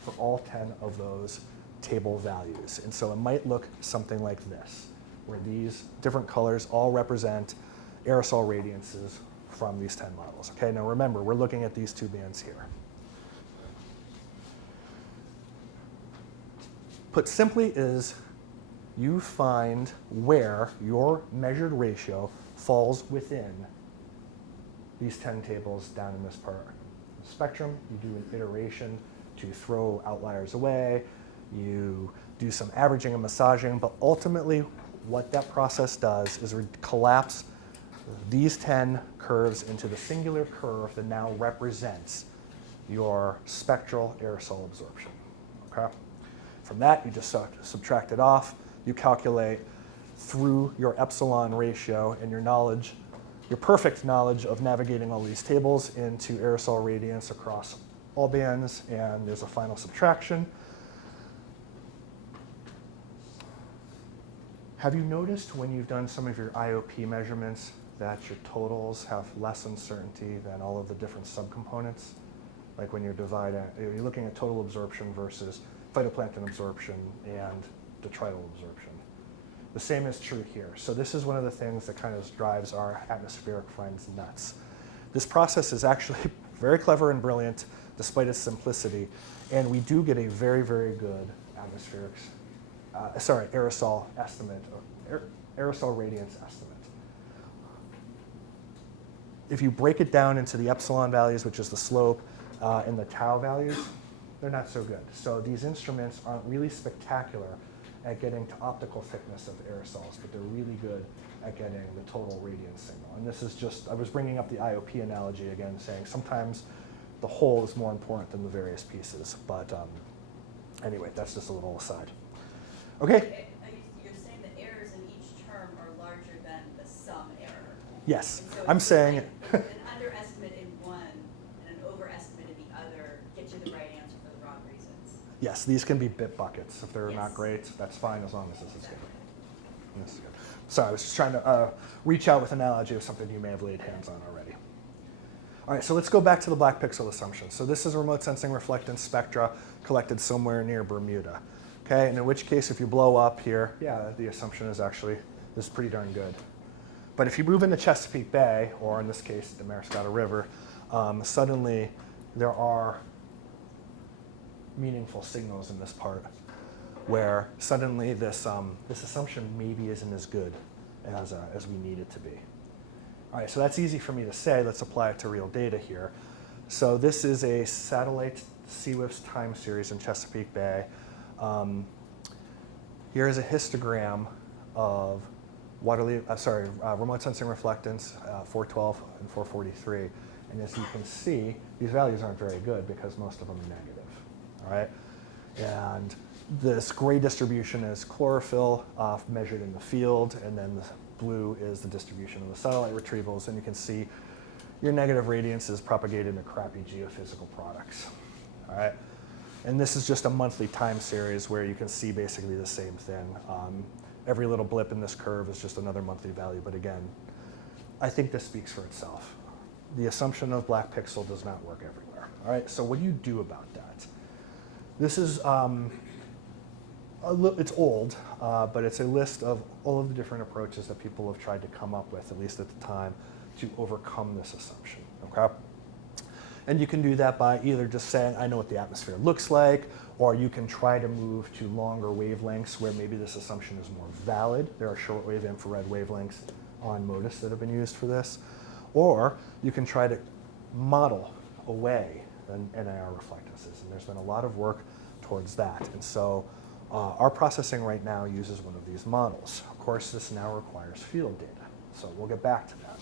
for all 10 of those table values. And so it might look something like this, where these different colors all represent aerosol radiances from these 10 models. Okay, now remember, we're looking at these 2 bands here. Put simply is, you find where your measured ratio falls within these 10 tables down in this part of the spectrum. You do an iteration to throw outliers away. You do some averaging and massaging, but ultimately what that process does is collapse these 10 curves into the singular curve that now represents your spectral aerosol absorption. Okay? From that, you just subtract it off. You calculate through your epsilon ratio and your knowledge, your perfect knowledge of navigating all these tables into aerosol radiance across all bands, and there's a final subtraction. Have you noticed when you've done some of your IOP measurements that your totals have less uncertainty than all of the different subcomponents? Like when you're looking at total absorption versus phytoplankton absorption and detrital absorption. The same is true here. So this is one of the things that kind of drives our atmospheric friends nuts. This process is actually very clever and brilliant, despite its simplicity, and we do get a very, very good aerosol estimate, or aerosol radiance estimate. If you break it down into the epsilon values, which is the slope, and the tau values, they're not so good. So these instruments aren't really spectacular at getting to optical thickness of aerosols, but they're really good at getting the total radiance signal. And this is just, I was bringing up the IOP analogy again, saying sometimes the whole is more important than the various pieces. But anyway, that's just a little aside. Okay. You're saying the errors in each term are larger than the sum error. Yes, And so I'm it's saying like it. an underestimate in one and an overestimate in the other get you the right answer for the wrong reasons. Yes, these can be bit buckets. If they're not Yes. great, that's fine as long as this is good. Exactly. This is good. So I was just trying to reach out with an analogy of something you may have laid hands on already. All right, so let's go back to the black pixel assumption. So this is a remote sensing reflectance spectra collected somewhere near Bermuda. Okay, and in which case if you blow up here, yeah, the assumption is actually, is pretty darn good. But if you move into Chesapeake Bay, or in this case, the Mariscata River, suddenly there are meaningful signals in this part where suddenly this assumption maybe isn't as good as we need it to be. All right, so that's easy for me to say. Let's apply it to real data here. So this is a satellite CWIFS time series in Chesapeake Bay. Here is a histogram of remote sensing reflectance, 412 and 443. And as you can see, these values aren't very good because most of them are negative. All right, and this gray distribution is chlorophyll measured in the field, and then the blue is the distribution of the satellite retrievals, and you can see your negative radiance is propagated into crappy geophysical products. All right, and this is just a monthly time series where you can see basically the same thing. Every little blip in this curve is just another monthly value, but again, I think this speaks for itself. The assumption of black pixel does not work everywhere. All right, so what do you do about that? This is it's old, but it's a list of all of the different approaches that people have tried to come up with, at least at the time, to overcome this assumption, okay? And you can do that by either just saying, I know what the atmosphere looks like, or you can try to move to longer wavelengths where maybe this assumption is more valid. There are shortwave infrared wavelengths on MODIS that have been used for this. Or you can try to model away NIR reflectances, and there's been a lot of work towards that. And so our processing right now uses one of these models. Of course, this now requires field data, so we'll get back to that.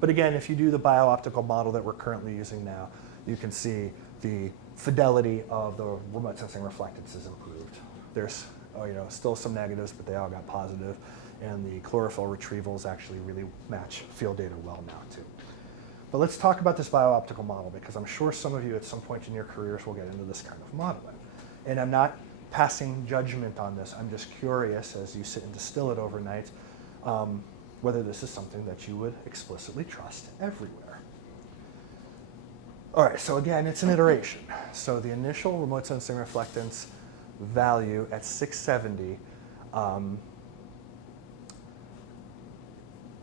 But again, if you do the bio-optical model that we're currently using now, you can see the fidelity of the remote sensing reflectance is improved. There's still some negatives, but they all got positive, and the chlorophyll retrievals actually really match field data well now too. But let's talk about this bio-optical model, because I'm sure some of you at some point in your careers will get into this kind of modeling. And I'm not passing judgment on this. I'm just curious, as you sit and distill it overnight, whether this is something that you would explicitly trust everywhere. All right, so again, it's an iteration. So the initial remote sensing reflectance value at 670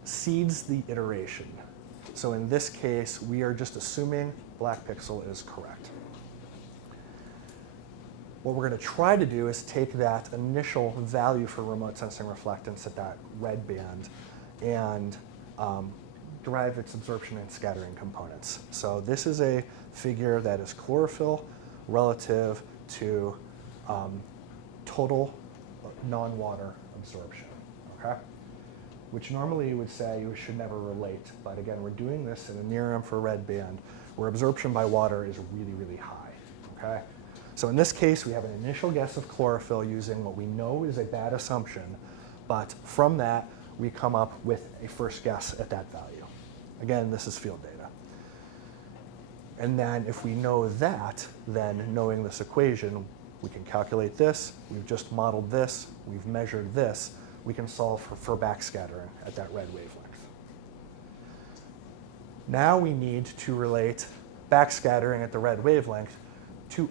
seeds the iteration. So in this case, we are just assuming black pixel is correct. What we're going to try to do is take that initial value for remote sensing reflectance at that red band and derive its absorption and scattering components. So this is a figure that is chlorophyll relative to total non-water absorption, okay? Which normally you would say you should never relate, but again, we're doing this in a near infrared band where absorption by water is really, really high, okay? So in this case, we have an initial guess of chlorophyll using what we know is a bad assumption, but from that, we come up with a first guess at that value. Again, this is field data. And then if we know that, then knowing this equation, we can calculate this, we've just modeled this, we've measured this, we can solve for backscattering at that red wavelength. Now we need to relate backscattering at the red wavelength to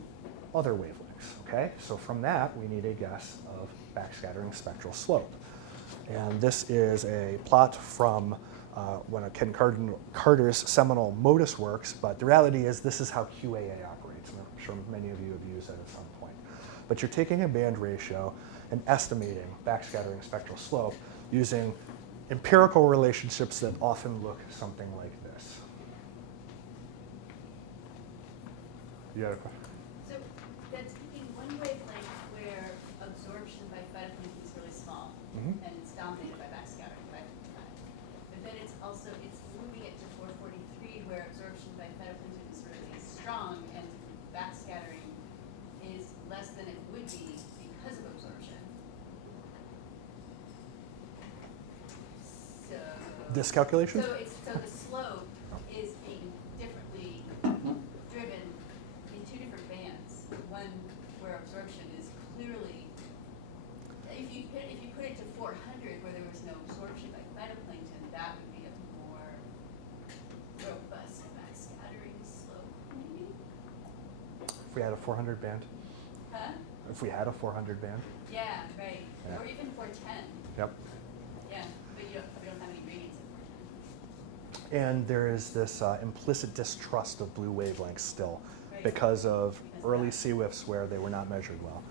other wavelengths, okay? So from that, we need a guess of backscattering spectral slope. And this is a plot from one of Ken Carter's seminal MODIS works, but the reality is this is how QAA operates, and I'm sure many of you have used that at some point. But you're taking a band ratio and estimating backscattering spectral slope using empirical relationships that often look something like this. You got a question? So dominated by backscattering, by but then it's also, it's moving it to 443 where absorption by phytoplankton is really strong and backscattering is less than it would be because of absorption. So. This calculation? So the slope is being differently driven in two different bands. One where absorption is clearly, if you put it to 400 where there was no absorption by phytoplankton, that would be a more robust backscattering slope, maybe? If we had a 400 band? Huh? If we had a 400 band? Yeah, right. Yeah. Or even 410. Yep. Yeah, but we don't have any gradients at 410. And there is this implicit distrust of blue wavelengths still Right. because of Because of early that. CWIFs where they were not measured well.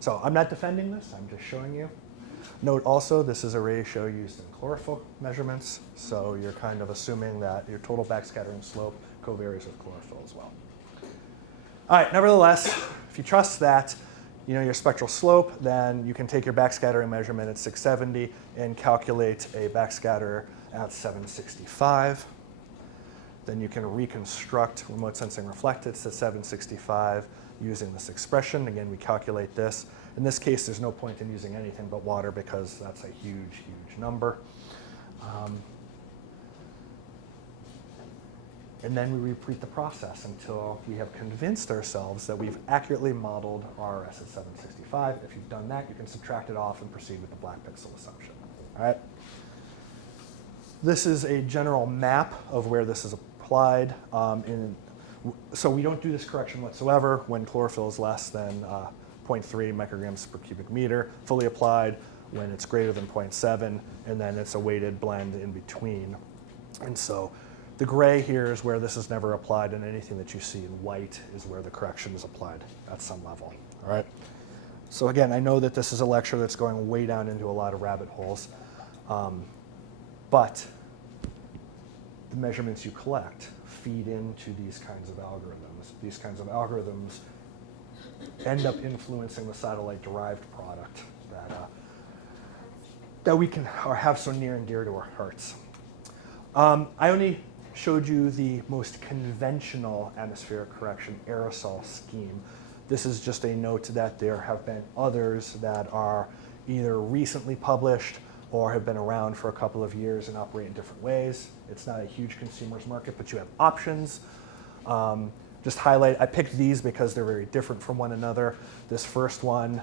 So I'm not defending this, I'm just showing you. Note also, this is a ratio used in chlorophyll measurements, so you're kind of assuming that your total backscattering slope covaries with chlorophyll as well. All right, nevertheless, if you trust that, you know your spectral slope, then you can take your backscattering measurement at 670 and calculate a backscatter at 765. Then you can reconstruct remote sensing reflecteds to 765 using this expression. Again, we calculate this. In this case, there's no point in using anything but water because that's a huge, huge number. And then we repeat the process until we have convinced ourselves that we've accurately modeled RRS at 765. If you've done that, you can subtract it off and proceed with the black pixel assumption. All right? This is a general map of where this is applied. So we don't do this correction whatsoever when chlorophyll is less than 0.3 micrograms per cubic meter, fully applied when it's greater than 0.7, and then it's a weighted blend in between. And so the gray here is where this is never applied, and anything that you see in white is where the correction is applied at some level. All right? So again, I know that this is a lecture that's going way down into a lot of rabbit holes, but the measurements you collect feed into these kinds of algorithms. These kinds of algorithms end up influencing the satellite-derived product that we can or have so near and dear to our hearts. I only showed you the most conventional atmospheric correction aerosol scheme. This is just a note that there have been others that are either recently published or have been around for a couple of years and operate in different ways. It's not a huge consumer's market, but you have options. Just highlight, I picked these because they're very different from one another. This first one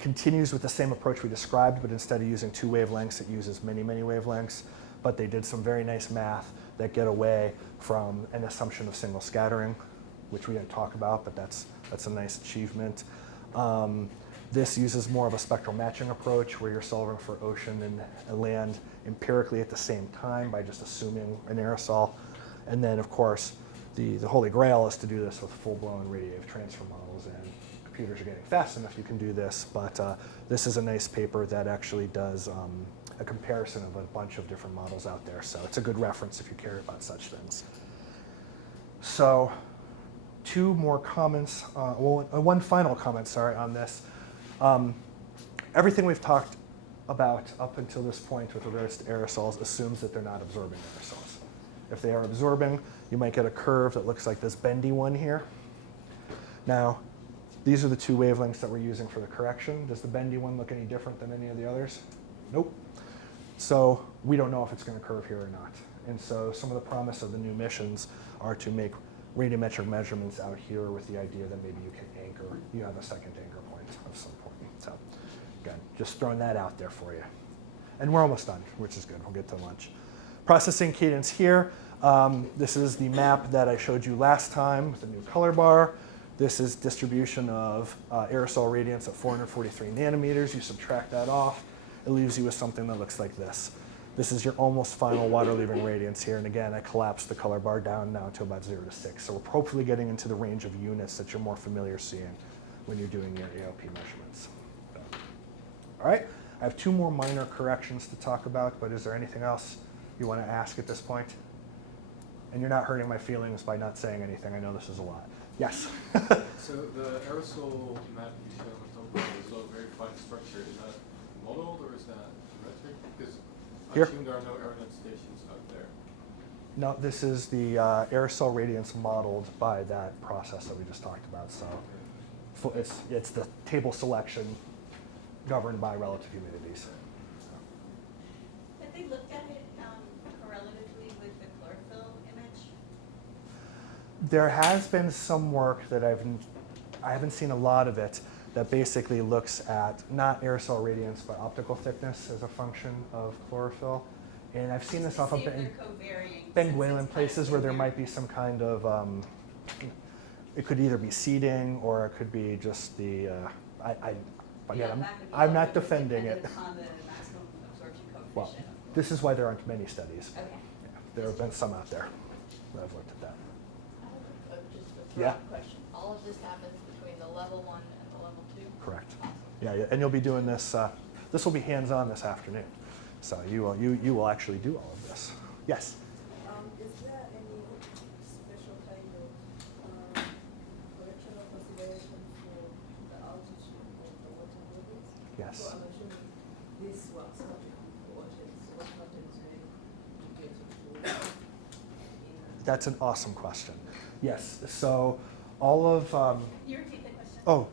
continues with the same approach we described, but instead of using two wavelengths, it uses many, many wavelengths. But they did some very nice math that get away from an assumption of single scattering, which we didn't talk about, but that's a nice achievement. This uses more of a spectral matching approach where you're solving for ocean and land empirically at the same time by just assuming an aerosol. And then, of course, the holy grail is to do this with full-blown radiative transfer models, and computers are getting fast enough you can do this, but this is a nice paper that actually does a comparison of a bunch of different models out there, so it's a good reference if you care about such things. So, two more comments, one final comment, sorry, on this. Everything we've talked about up until this point with regards to aerosols assumes that they're not absorbing aerosols. If they are absorbing, you might get a curve that looks like this bendy one here. Now, these are the two wavelengths that we're using for the correction. Does the bendy one look any different than any of the others? Nope. So we don't know if it's going to curve here or not. And so some of the promise of the new missions are to make radiometric measurements out here with the idea that maybe you can anchor, you have a second anchor point of some point. So again, just throwing that out there for you. And we're almost done, which is good. We'll get to lunch. Processing cadence here. This is the map that I showed you last time with the new color bar. This is distribution of aerosol radiance at 443 nanometers. You subtract that off, it leaves you with something that looks like this. This is your almost final water leaving radiance here. And again, I collapsed the color bar down now to about 0 to 6. So we're hopefully getting into the range of units that you're more familiar seeing when you're doing your AOP measurements. All right, I have two more minor corrections to talk about, but is there anything else you want to ask at this point? And you're not hurting my feelings by not saying anything. I know this is a lot. Yes? So the aerosol map you showed on top of it is a very fine structure. Is that modeled or is that I Here? assume there are no aeronet stations up there. No, this is the aerosol radiance modeled by that process that we just talked about. So it's the table selection governed by relative humidities. Have they looked at it correlatively with the chlorophyll image? There has been some work that I haven't seen a lot of it, that basically looks at not aerosol radiance but optical thickness as a function of chlorophyll. And I've seen this To off of see if they're co-varying, Ben since Galen it's places where there kind might of be some kind of, it could either be seeding or it could be just the, again, I'm not defending it. Dependent upon the maximum absorption Well, coefficient. this is why there aren't many studies. Okay. Yeah, there have been some out there that I've looked at that. Just a Yeah. throw question. All of this happens between the level 1 and the level 2? Correct. Yeah, and you'll be doing this, this will be hands-on this afternoon. So you will actually do all of this. Yes? Is there any special kind of correctional consideration for the altitude of the water bodies? Yes. So I'm assuming this works not what happens when you get into That's an awesome question. Yes, so all of, Can you repeat the question? oh,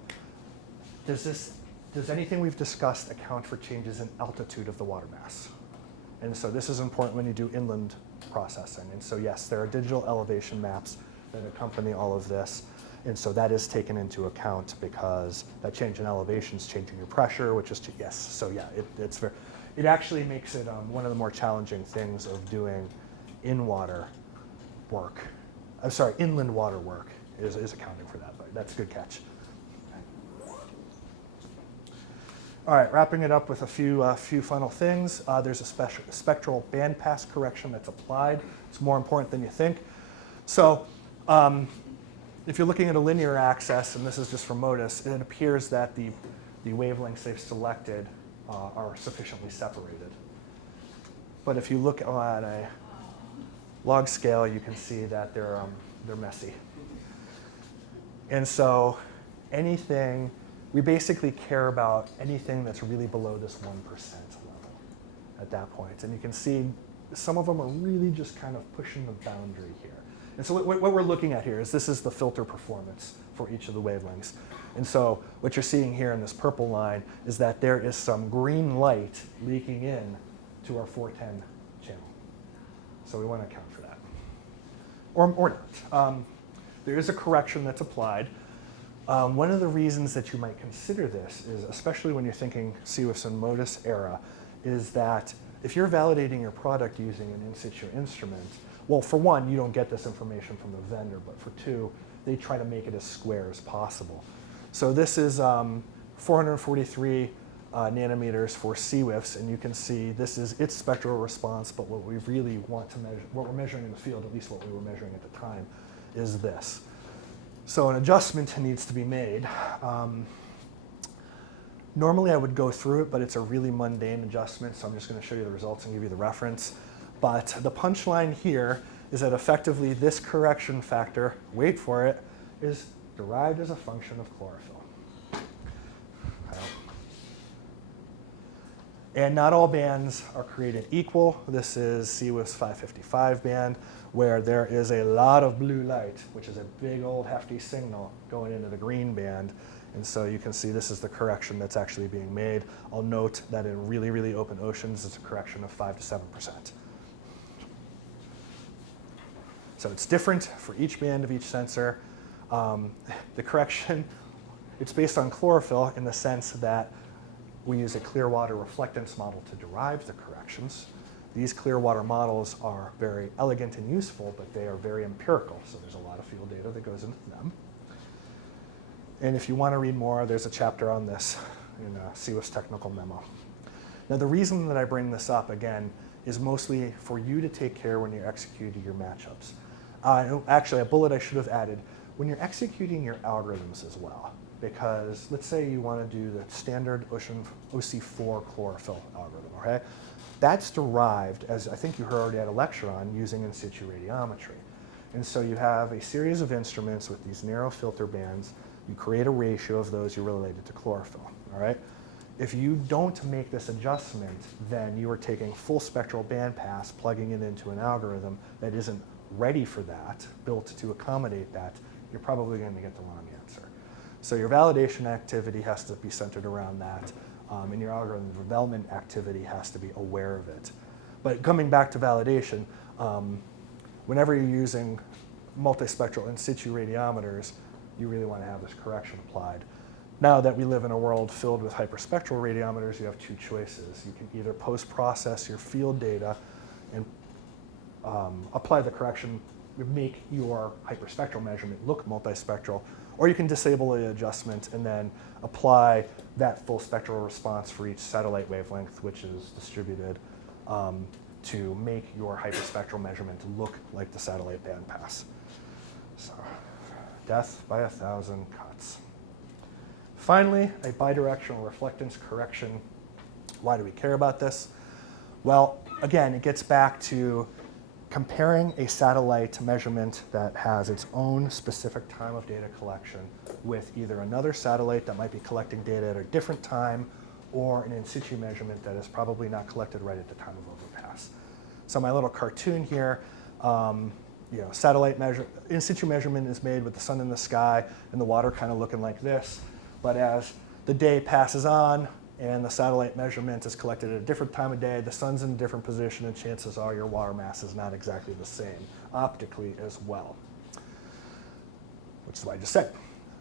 does anything we've discussed account for changes in altitude of the water mass? And so this is important when you do inland processing. And so yes, there are digital elevation maps that accompany all of this. And so that is taken into account because that change in elevation is changing your pressure, which is, yes. So yeah, it actually makes it one of the more challenging things of doing in-water work. I'm sorry, inland water work is accounting for that, but that's a good catch. All right, wrapping it up with a few final things. There's a spectral bandpass correction that's applied. It's more important than you think. So if you're looking at a linear axis, and this is just from MODIS, it appears that the wavelengths they've selected are sufficiently separated. But if you look at a log scale, you can see that they're messy. And so we basically care about anything that's really below this 1% level at that point. And you can see some of them are really just kind of pushing the boundary here. And so what we're looking at here is this is the filter performance for each of the wavelengths. And so what you're seeing here in this purple line is that there is some green light leaking in to our 410 channel. So we want to account for that. Or not. There is a correction that's applied. One of the reasons that you might consider this is, especially when you're thinking CWIFS and MODIS era, is that if you're validating your product using an in-situ instrument, well, for one, you don't get this information from the vendor, but for two, they try to make it as square as possible. So this is 443 nanometers for CWIFS, and you can see this is its spectral response, but what we really want to measure, what we're measuring in the field, at least what we were measuring at the time, is this. So an adjustment needs to be made. Normally I would go through it, but it's a really mundane adjustment, so I'm just going to show you the results and give you the reference. But the punchline here is that effectively this correction factor, wait for it, is derived as a function of chlorophyll. And not all bands are created equal. This is CWIF's 555 band, where there is a lot of blue light, which is a big old hefty signal going into the green band. And so you can see this is the correction that's actually being made. I'll note that in really, really open oceans, it's a correction of 5 to 7%. So it's different for each band of each sensor. The correction, it's based on chlorophyll in the sense that we use a clear water reflectance model to derive the corrections. These clear water models are very elegant and useful, but they are very empirical, so there's a lot of field data that goes into them. And if you want to read more, there's a chapter on this in CWIF's technical memo. Now the reason that I bring this up, again, is mostly for you to take care when you're executing your matchups. Actually, a bullet I should have added, when you're executing your algorithms as well, because let's say you want to do the standard OC4 chlorophyll algorithm, okay? That's derived, as I think you heard already at a lecture on, using in situ radiometry. And so you have a series of instruments with these narrow filter bands. You create a ratio of those you're related to chlorophyll, all right? If you don't make this adjustment, then you are taking full spectral bandpass, plugging it into an algorithm that isn't ready for that, built to accommodate that. You're probably going to get the wrong answer. So your validation activity has to be centered around that, and your algorithm development activity has to be aware of it. But coming back to validation, whenever you're using multispectral in situ radiometers, you really want to have this correction applied. Now that we live in a world filled with hyperspectral radiometers, you have two choices. You can either post-process your field data and apply the correction, make your hyperspectral measurement look multispectral, or you can disable the adjustment and then apply that full spectral response for each satellite wavelength, which is distributed, to make your hyperspectral measurement look like the satellite bandpass. So, death by 1,000 cuts. Finally, a bidirectional reflectance correction. Why do we care about this? Well, again, it gets back to comparing a satellite measurement that has its own specific time of data collection with either another satellite that might be collecting data at a different time or an in situ measurement that is probably not collected right at the time of overpass. So my little cartoon here, satellite in situ measurement is made with the sun in the sky and the water kind of looking like this. But as the day passes on and the satellite measurement is collected at a different time of day, the sun's in a different position, and chances are your water mass is not exactly the same optically as well, which is what I just said.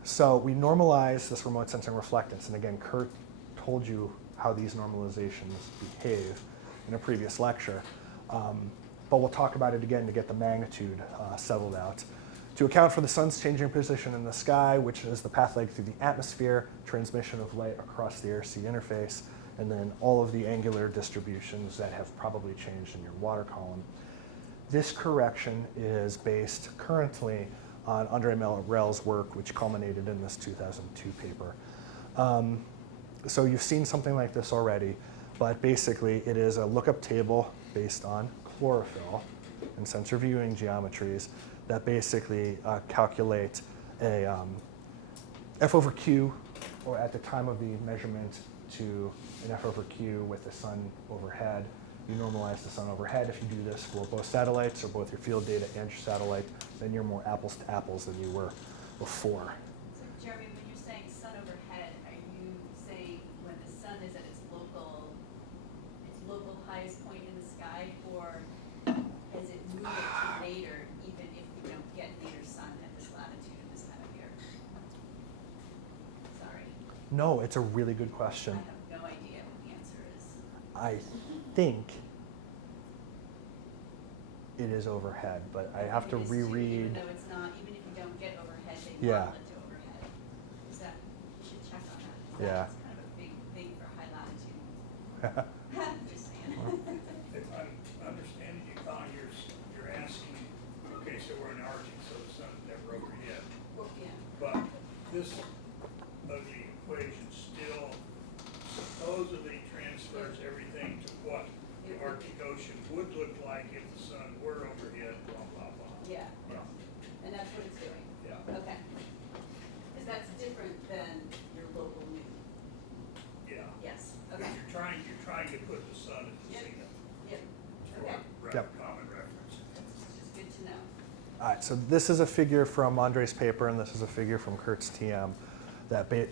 So we normalize this remote sensing reflectance. And again, Kurt told you how these normalizations behave in a previous lecture. But we'll talk about it again to get the magnitude settled out. To account for the sun's changing position in the sky, which is the path leg through the atmosphere, transmission of light across the air-sea interface, and then all of the angular distributions that have probably changed in your water column. This correction is based currently on Andre Melrell's work, which culminated in this 2002 paper. So you've seen something like this already, but basically it is a lookup table based on chlorophyll and sensor viewing geometries that basically calculate a F over Q, or at the time of the measurement, to an F over Q with the sun overhead. You normalize the sun overhead. If you do this for both satellites or both your field data and your satellite, then you're more apples to apples than you were before. So Jeremy, when you're saying sun overhead, are you saying when the sun is at its local highest point in the sky, or has it moved it to later, even if we don't get later sun at this latitude and this time of year? Sorry, No, it's a really good question. I have no idea what the answer is. I think it is overhead, but I have to It is too, reread. Even though it's not, even if you don't get overhead, they Yeah. model it to overhead. Is that, we should check on that. 'Cause Yeah. That's kind of a big thing for high latitude. Just saying. If I'm understanding you, Con, you're asking, okay, so we're in Arctic, so the sun's never overhead. Well, yeah. But this ugly equation still supposedly transfers everything to what the Arctic Ocean would look like if the sun were overhead, blah, blah, blah. Yeah, Yeah, and that's what it's doing. yeah, Okay. Because that's different than your local noon. yeah. Yes, Because okay. you're trying to put the sun at the Yep. zenith Yep, for okay. Yep. common reference. That's just good to know. All right, so this is a figure from Andre's paper, and this is a figure from Kurt's TM.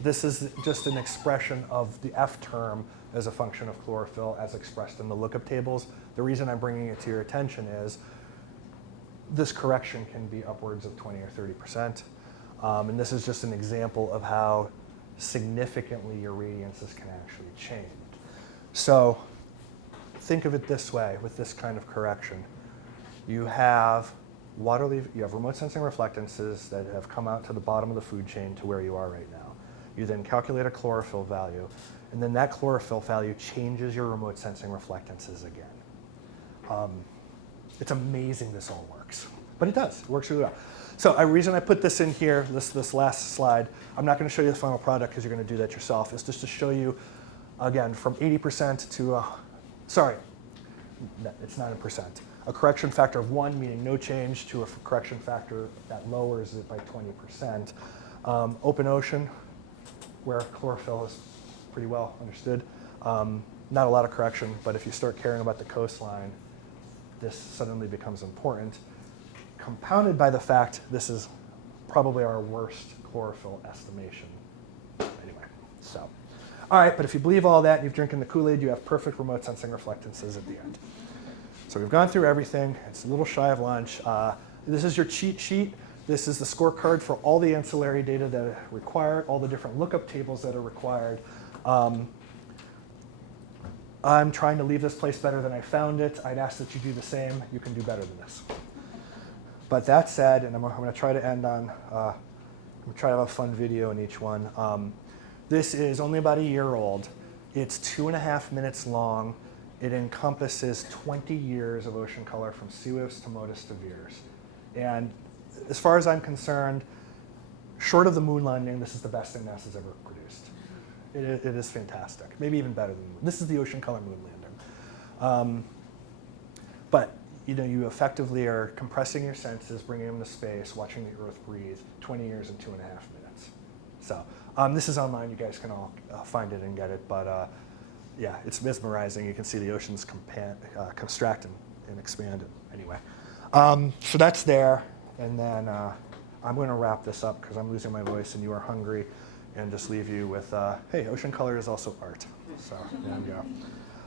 This is just an expression of the F term as a function of chlorophyll as expressed in the lookup tables. The reason I'm bringing it to your attention is this correction can be upwards of 20 or 30%. And this is just an example of how significantly your radiances can actually change. So think of it this way with this kind of correction. You have you have remote sensing reflectances that have come out to the bottom of the food chain to where you are right now. You then calculate a chlorophyll value, and then that chlorophyll value changes your remote sensing reflectances again. It's amazing this all works, but it does. It works really well. So the reason I put this in here, this last slide, I'm not going to show you the final product because you're going to do that yourself, is just to show you, again, from 80% to, sorry, it's not in percent. A correction factor of 1, meaning no change, to a correction factor that lowers it by 20%. Open ocean, where chlorophyll is pretty well understood. Not a lot of correction, but if you start caring about the coastline, this suddenly becomes important, compounded by the fact this is probably our worst chlorophyll estimation. Anyway, so. All right, but if you believe all that and you've drinking the Kool-Aid, you have perfect remote sensing reflectances at the end. So we've gone through everything. It's a little shy of lunch. This is your cheat sheet. This is the scorecard for all the ancillary data that are required, all the different lookup tables that are required. I'm trying to leave this place better than I found it. I'd ask that you do the same. You can do better than this. But that said, and I'm going to try to end on, I'm going to try to have a fun video in each one. This is only about a year old. It's 2.5 minutes long. It encompasses 20 years of ocean color from Suez to Modus to Veers. And as far as I'm concerned, short of the moon landing, this is the best thing NASA's ever produced. It is fantastic. Maybe even better than the moon. This is the ocean color moon landing. But you effectively are compressing your senses, bringing them to space, watching the Earth breathe, 20 years and 2.5 minutes. So this is online. You guys can all find it and get it. But yeah, it's mesmerizing. You can see the oceans contract and expand. Anyway, so that's there. And then I'm going to wrap this up because I'm losing my voice and you are hungry, and just leave you with, hey, ocean color is also art. So there you go.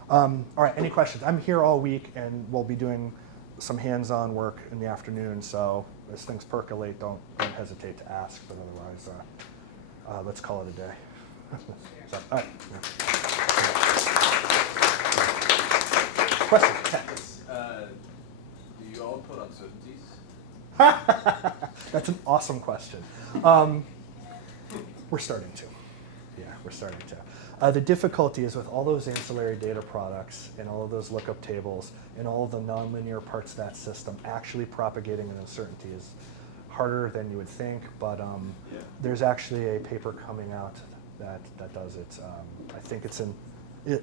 All right, any questions? I'm here all week, and we'll be doing some hands-on work in the afternoon. So as things percolate, don't hesitate to ask. But otherwise, let's call it a day. So, all right. Questions? Do you all put uncertainties? That's an awesome question. We're starting to. Yeah, we're starting to. The difficulty is with all those ancillary data products and all of those lookup tables and all of the nonlinear parts of that system, actually propagating an uncertainty is harder than you would think, but there's actually a paper coming out that does it. I think it's in,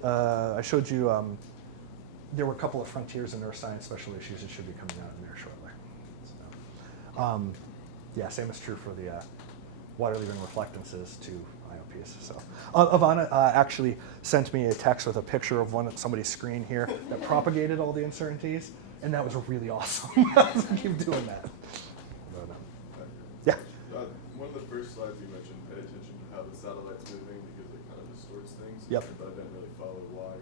I showed you, there were a couple of Frontiers in Neuroscience special issues that should be coming out in there shortly. So, yeah, same is true for the water-leaving reflectances to IOPs. So, Ivana actually sent me a text with a picture of somebody's screen here that propagated all the uncertainties, and that was really awesome. Keep doing that. But, yeah. One of the first slides you mentioned, pay attention to how the satellite's moving because it kind of distorts things. Yep. But I didn't really follow why.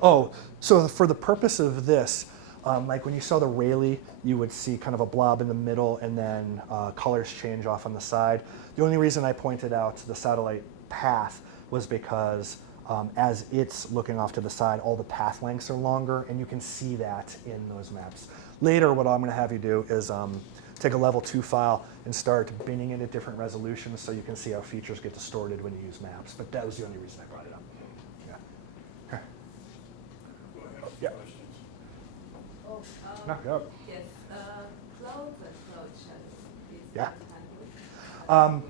Oh, so for the purpose of this, like when you saw the Rayleigh, you would see kind of a blob in the middle and then colors change off on the side. The only reason I pointed out the satellite path was because as it's looking off to the side, all the path lengths are longer, and you can see that in those maps. Later, what I'm going to have you do is take a level 2 file and start binning it at different resolutions so you can see how features get distorted when you use maps. But that was the only reason I brought it up. Yeah. Go ahead, Yeah. questions? Oh, Knock it out. yes, clouds and cloud shadows. Is Yeah. that handled?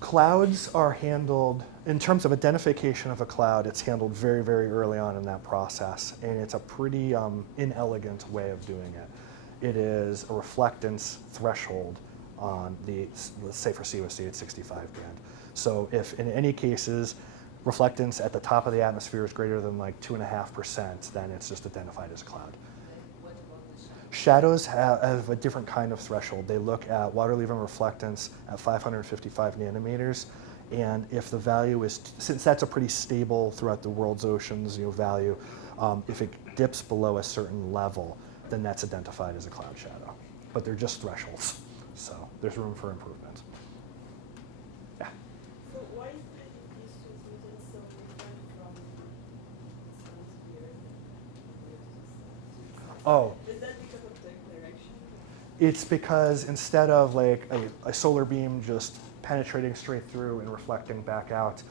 Clouds are handled, in terms of identification of a cloud, it's handled very, very early on in that process. And it's a pretty inelegant way of doing it. It is a reflectance threshold on let's say for COC, it's 65 band. So if in any cases, reflectance at the top of the atmosphere is greater than like 2.5%, then it's just identified as a cloud. What about the Shadows shadows? have a different kind of threshold. They look at water-leaving reflectance at 555 nanometers, and if the value is, since that's a pretty stable throughout the world's oceans value, if it dips below a certain level, then that's identified as a cloud shadow. But they're just thresholds, so there's room for improvement. Yeah. So why is the diffuse transmission so different from the sun's view and the Oh. Is that because of the direction? It's because instead of like a solar beam just penetrating straight through and reflecting back out,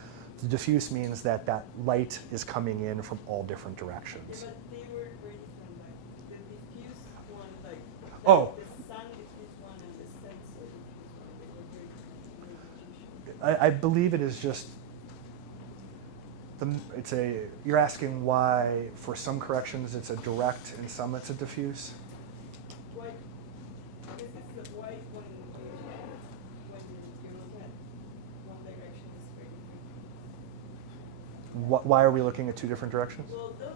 the diffuse means that that light is coming in from all different directions. Yeah, but they were very different. Like the diffuse one, like Oh. the sun diffuse one and the sensor diffuse one, they were very different in their execution. I believe it is just, you're asking why for some corrections it's a direct and some it's a diffuse? Why? This is the why when you look at one direction is very different from Why are we looking at two different directions? Well, those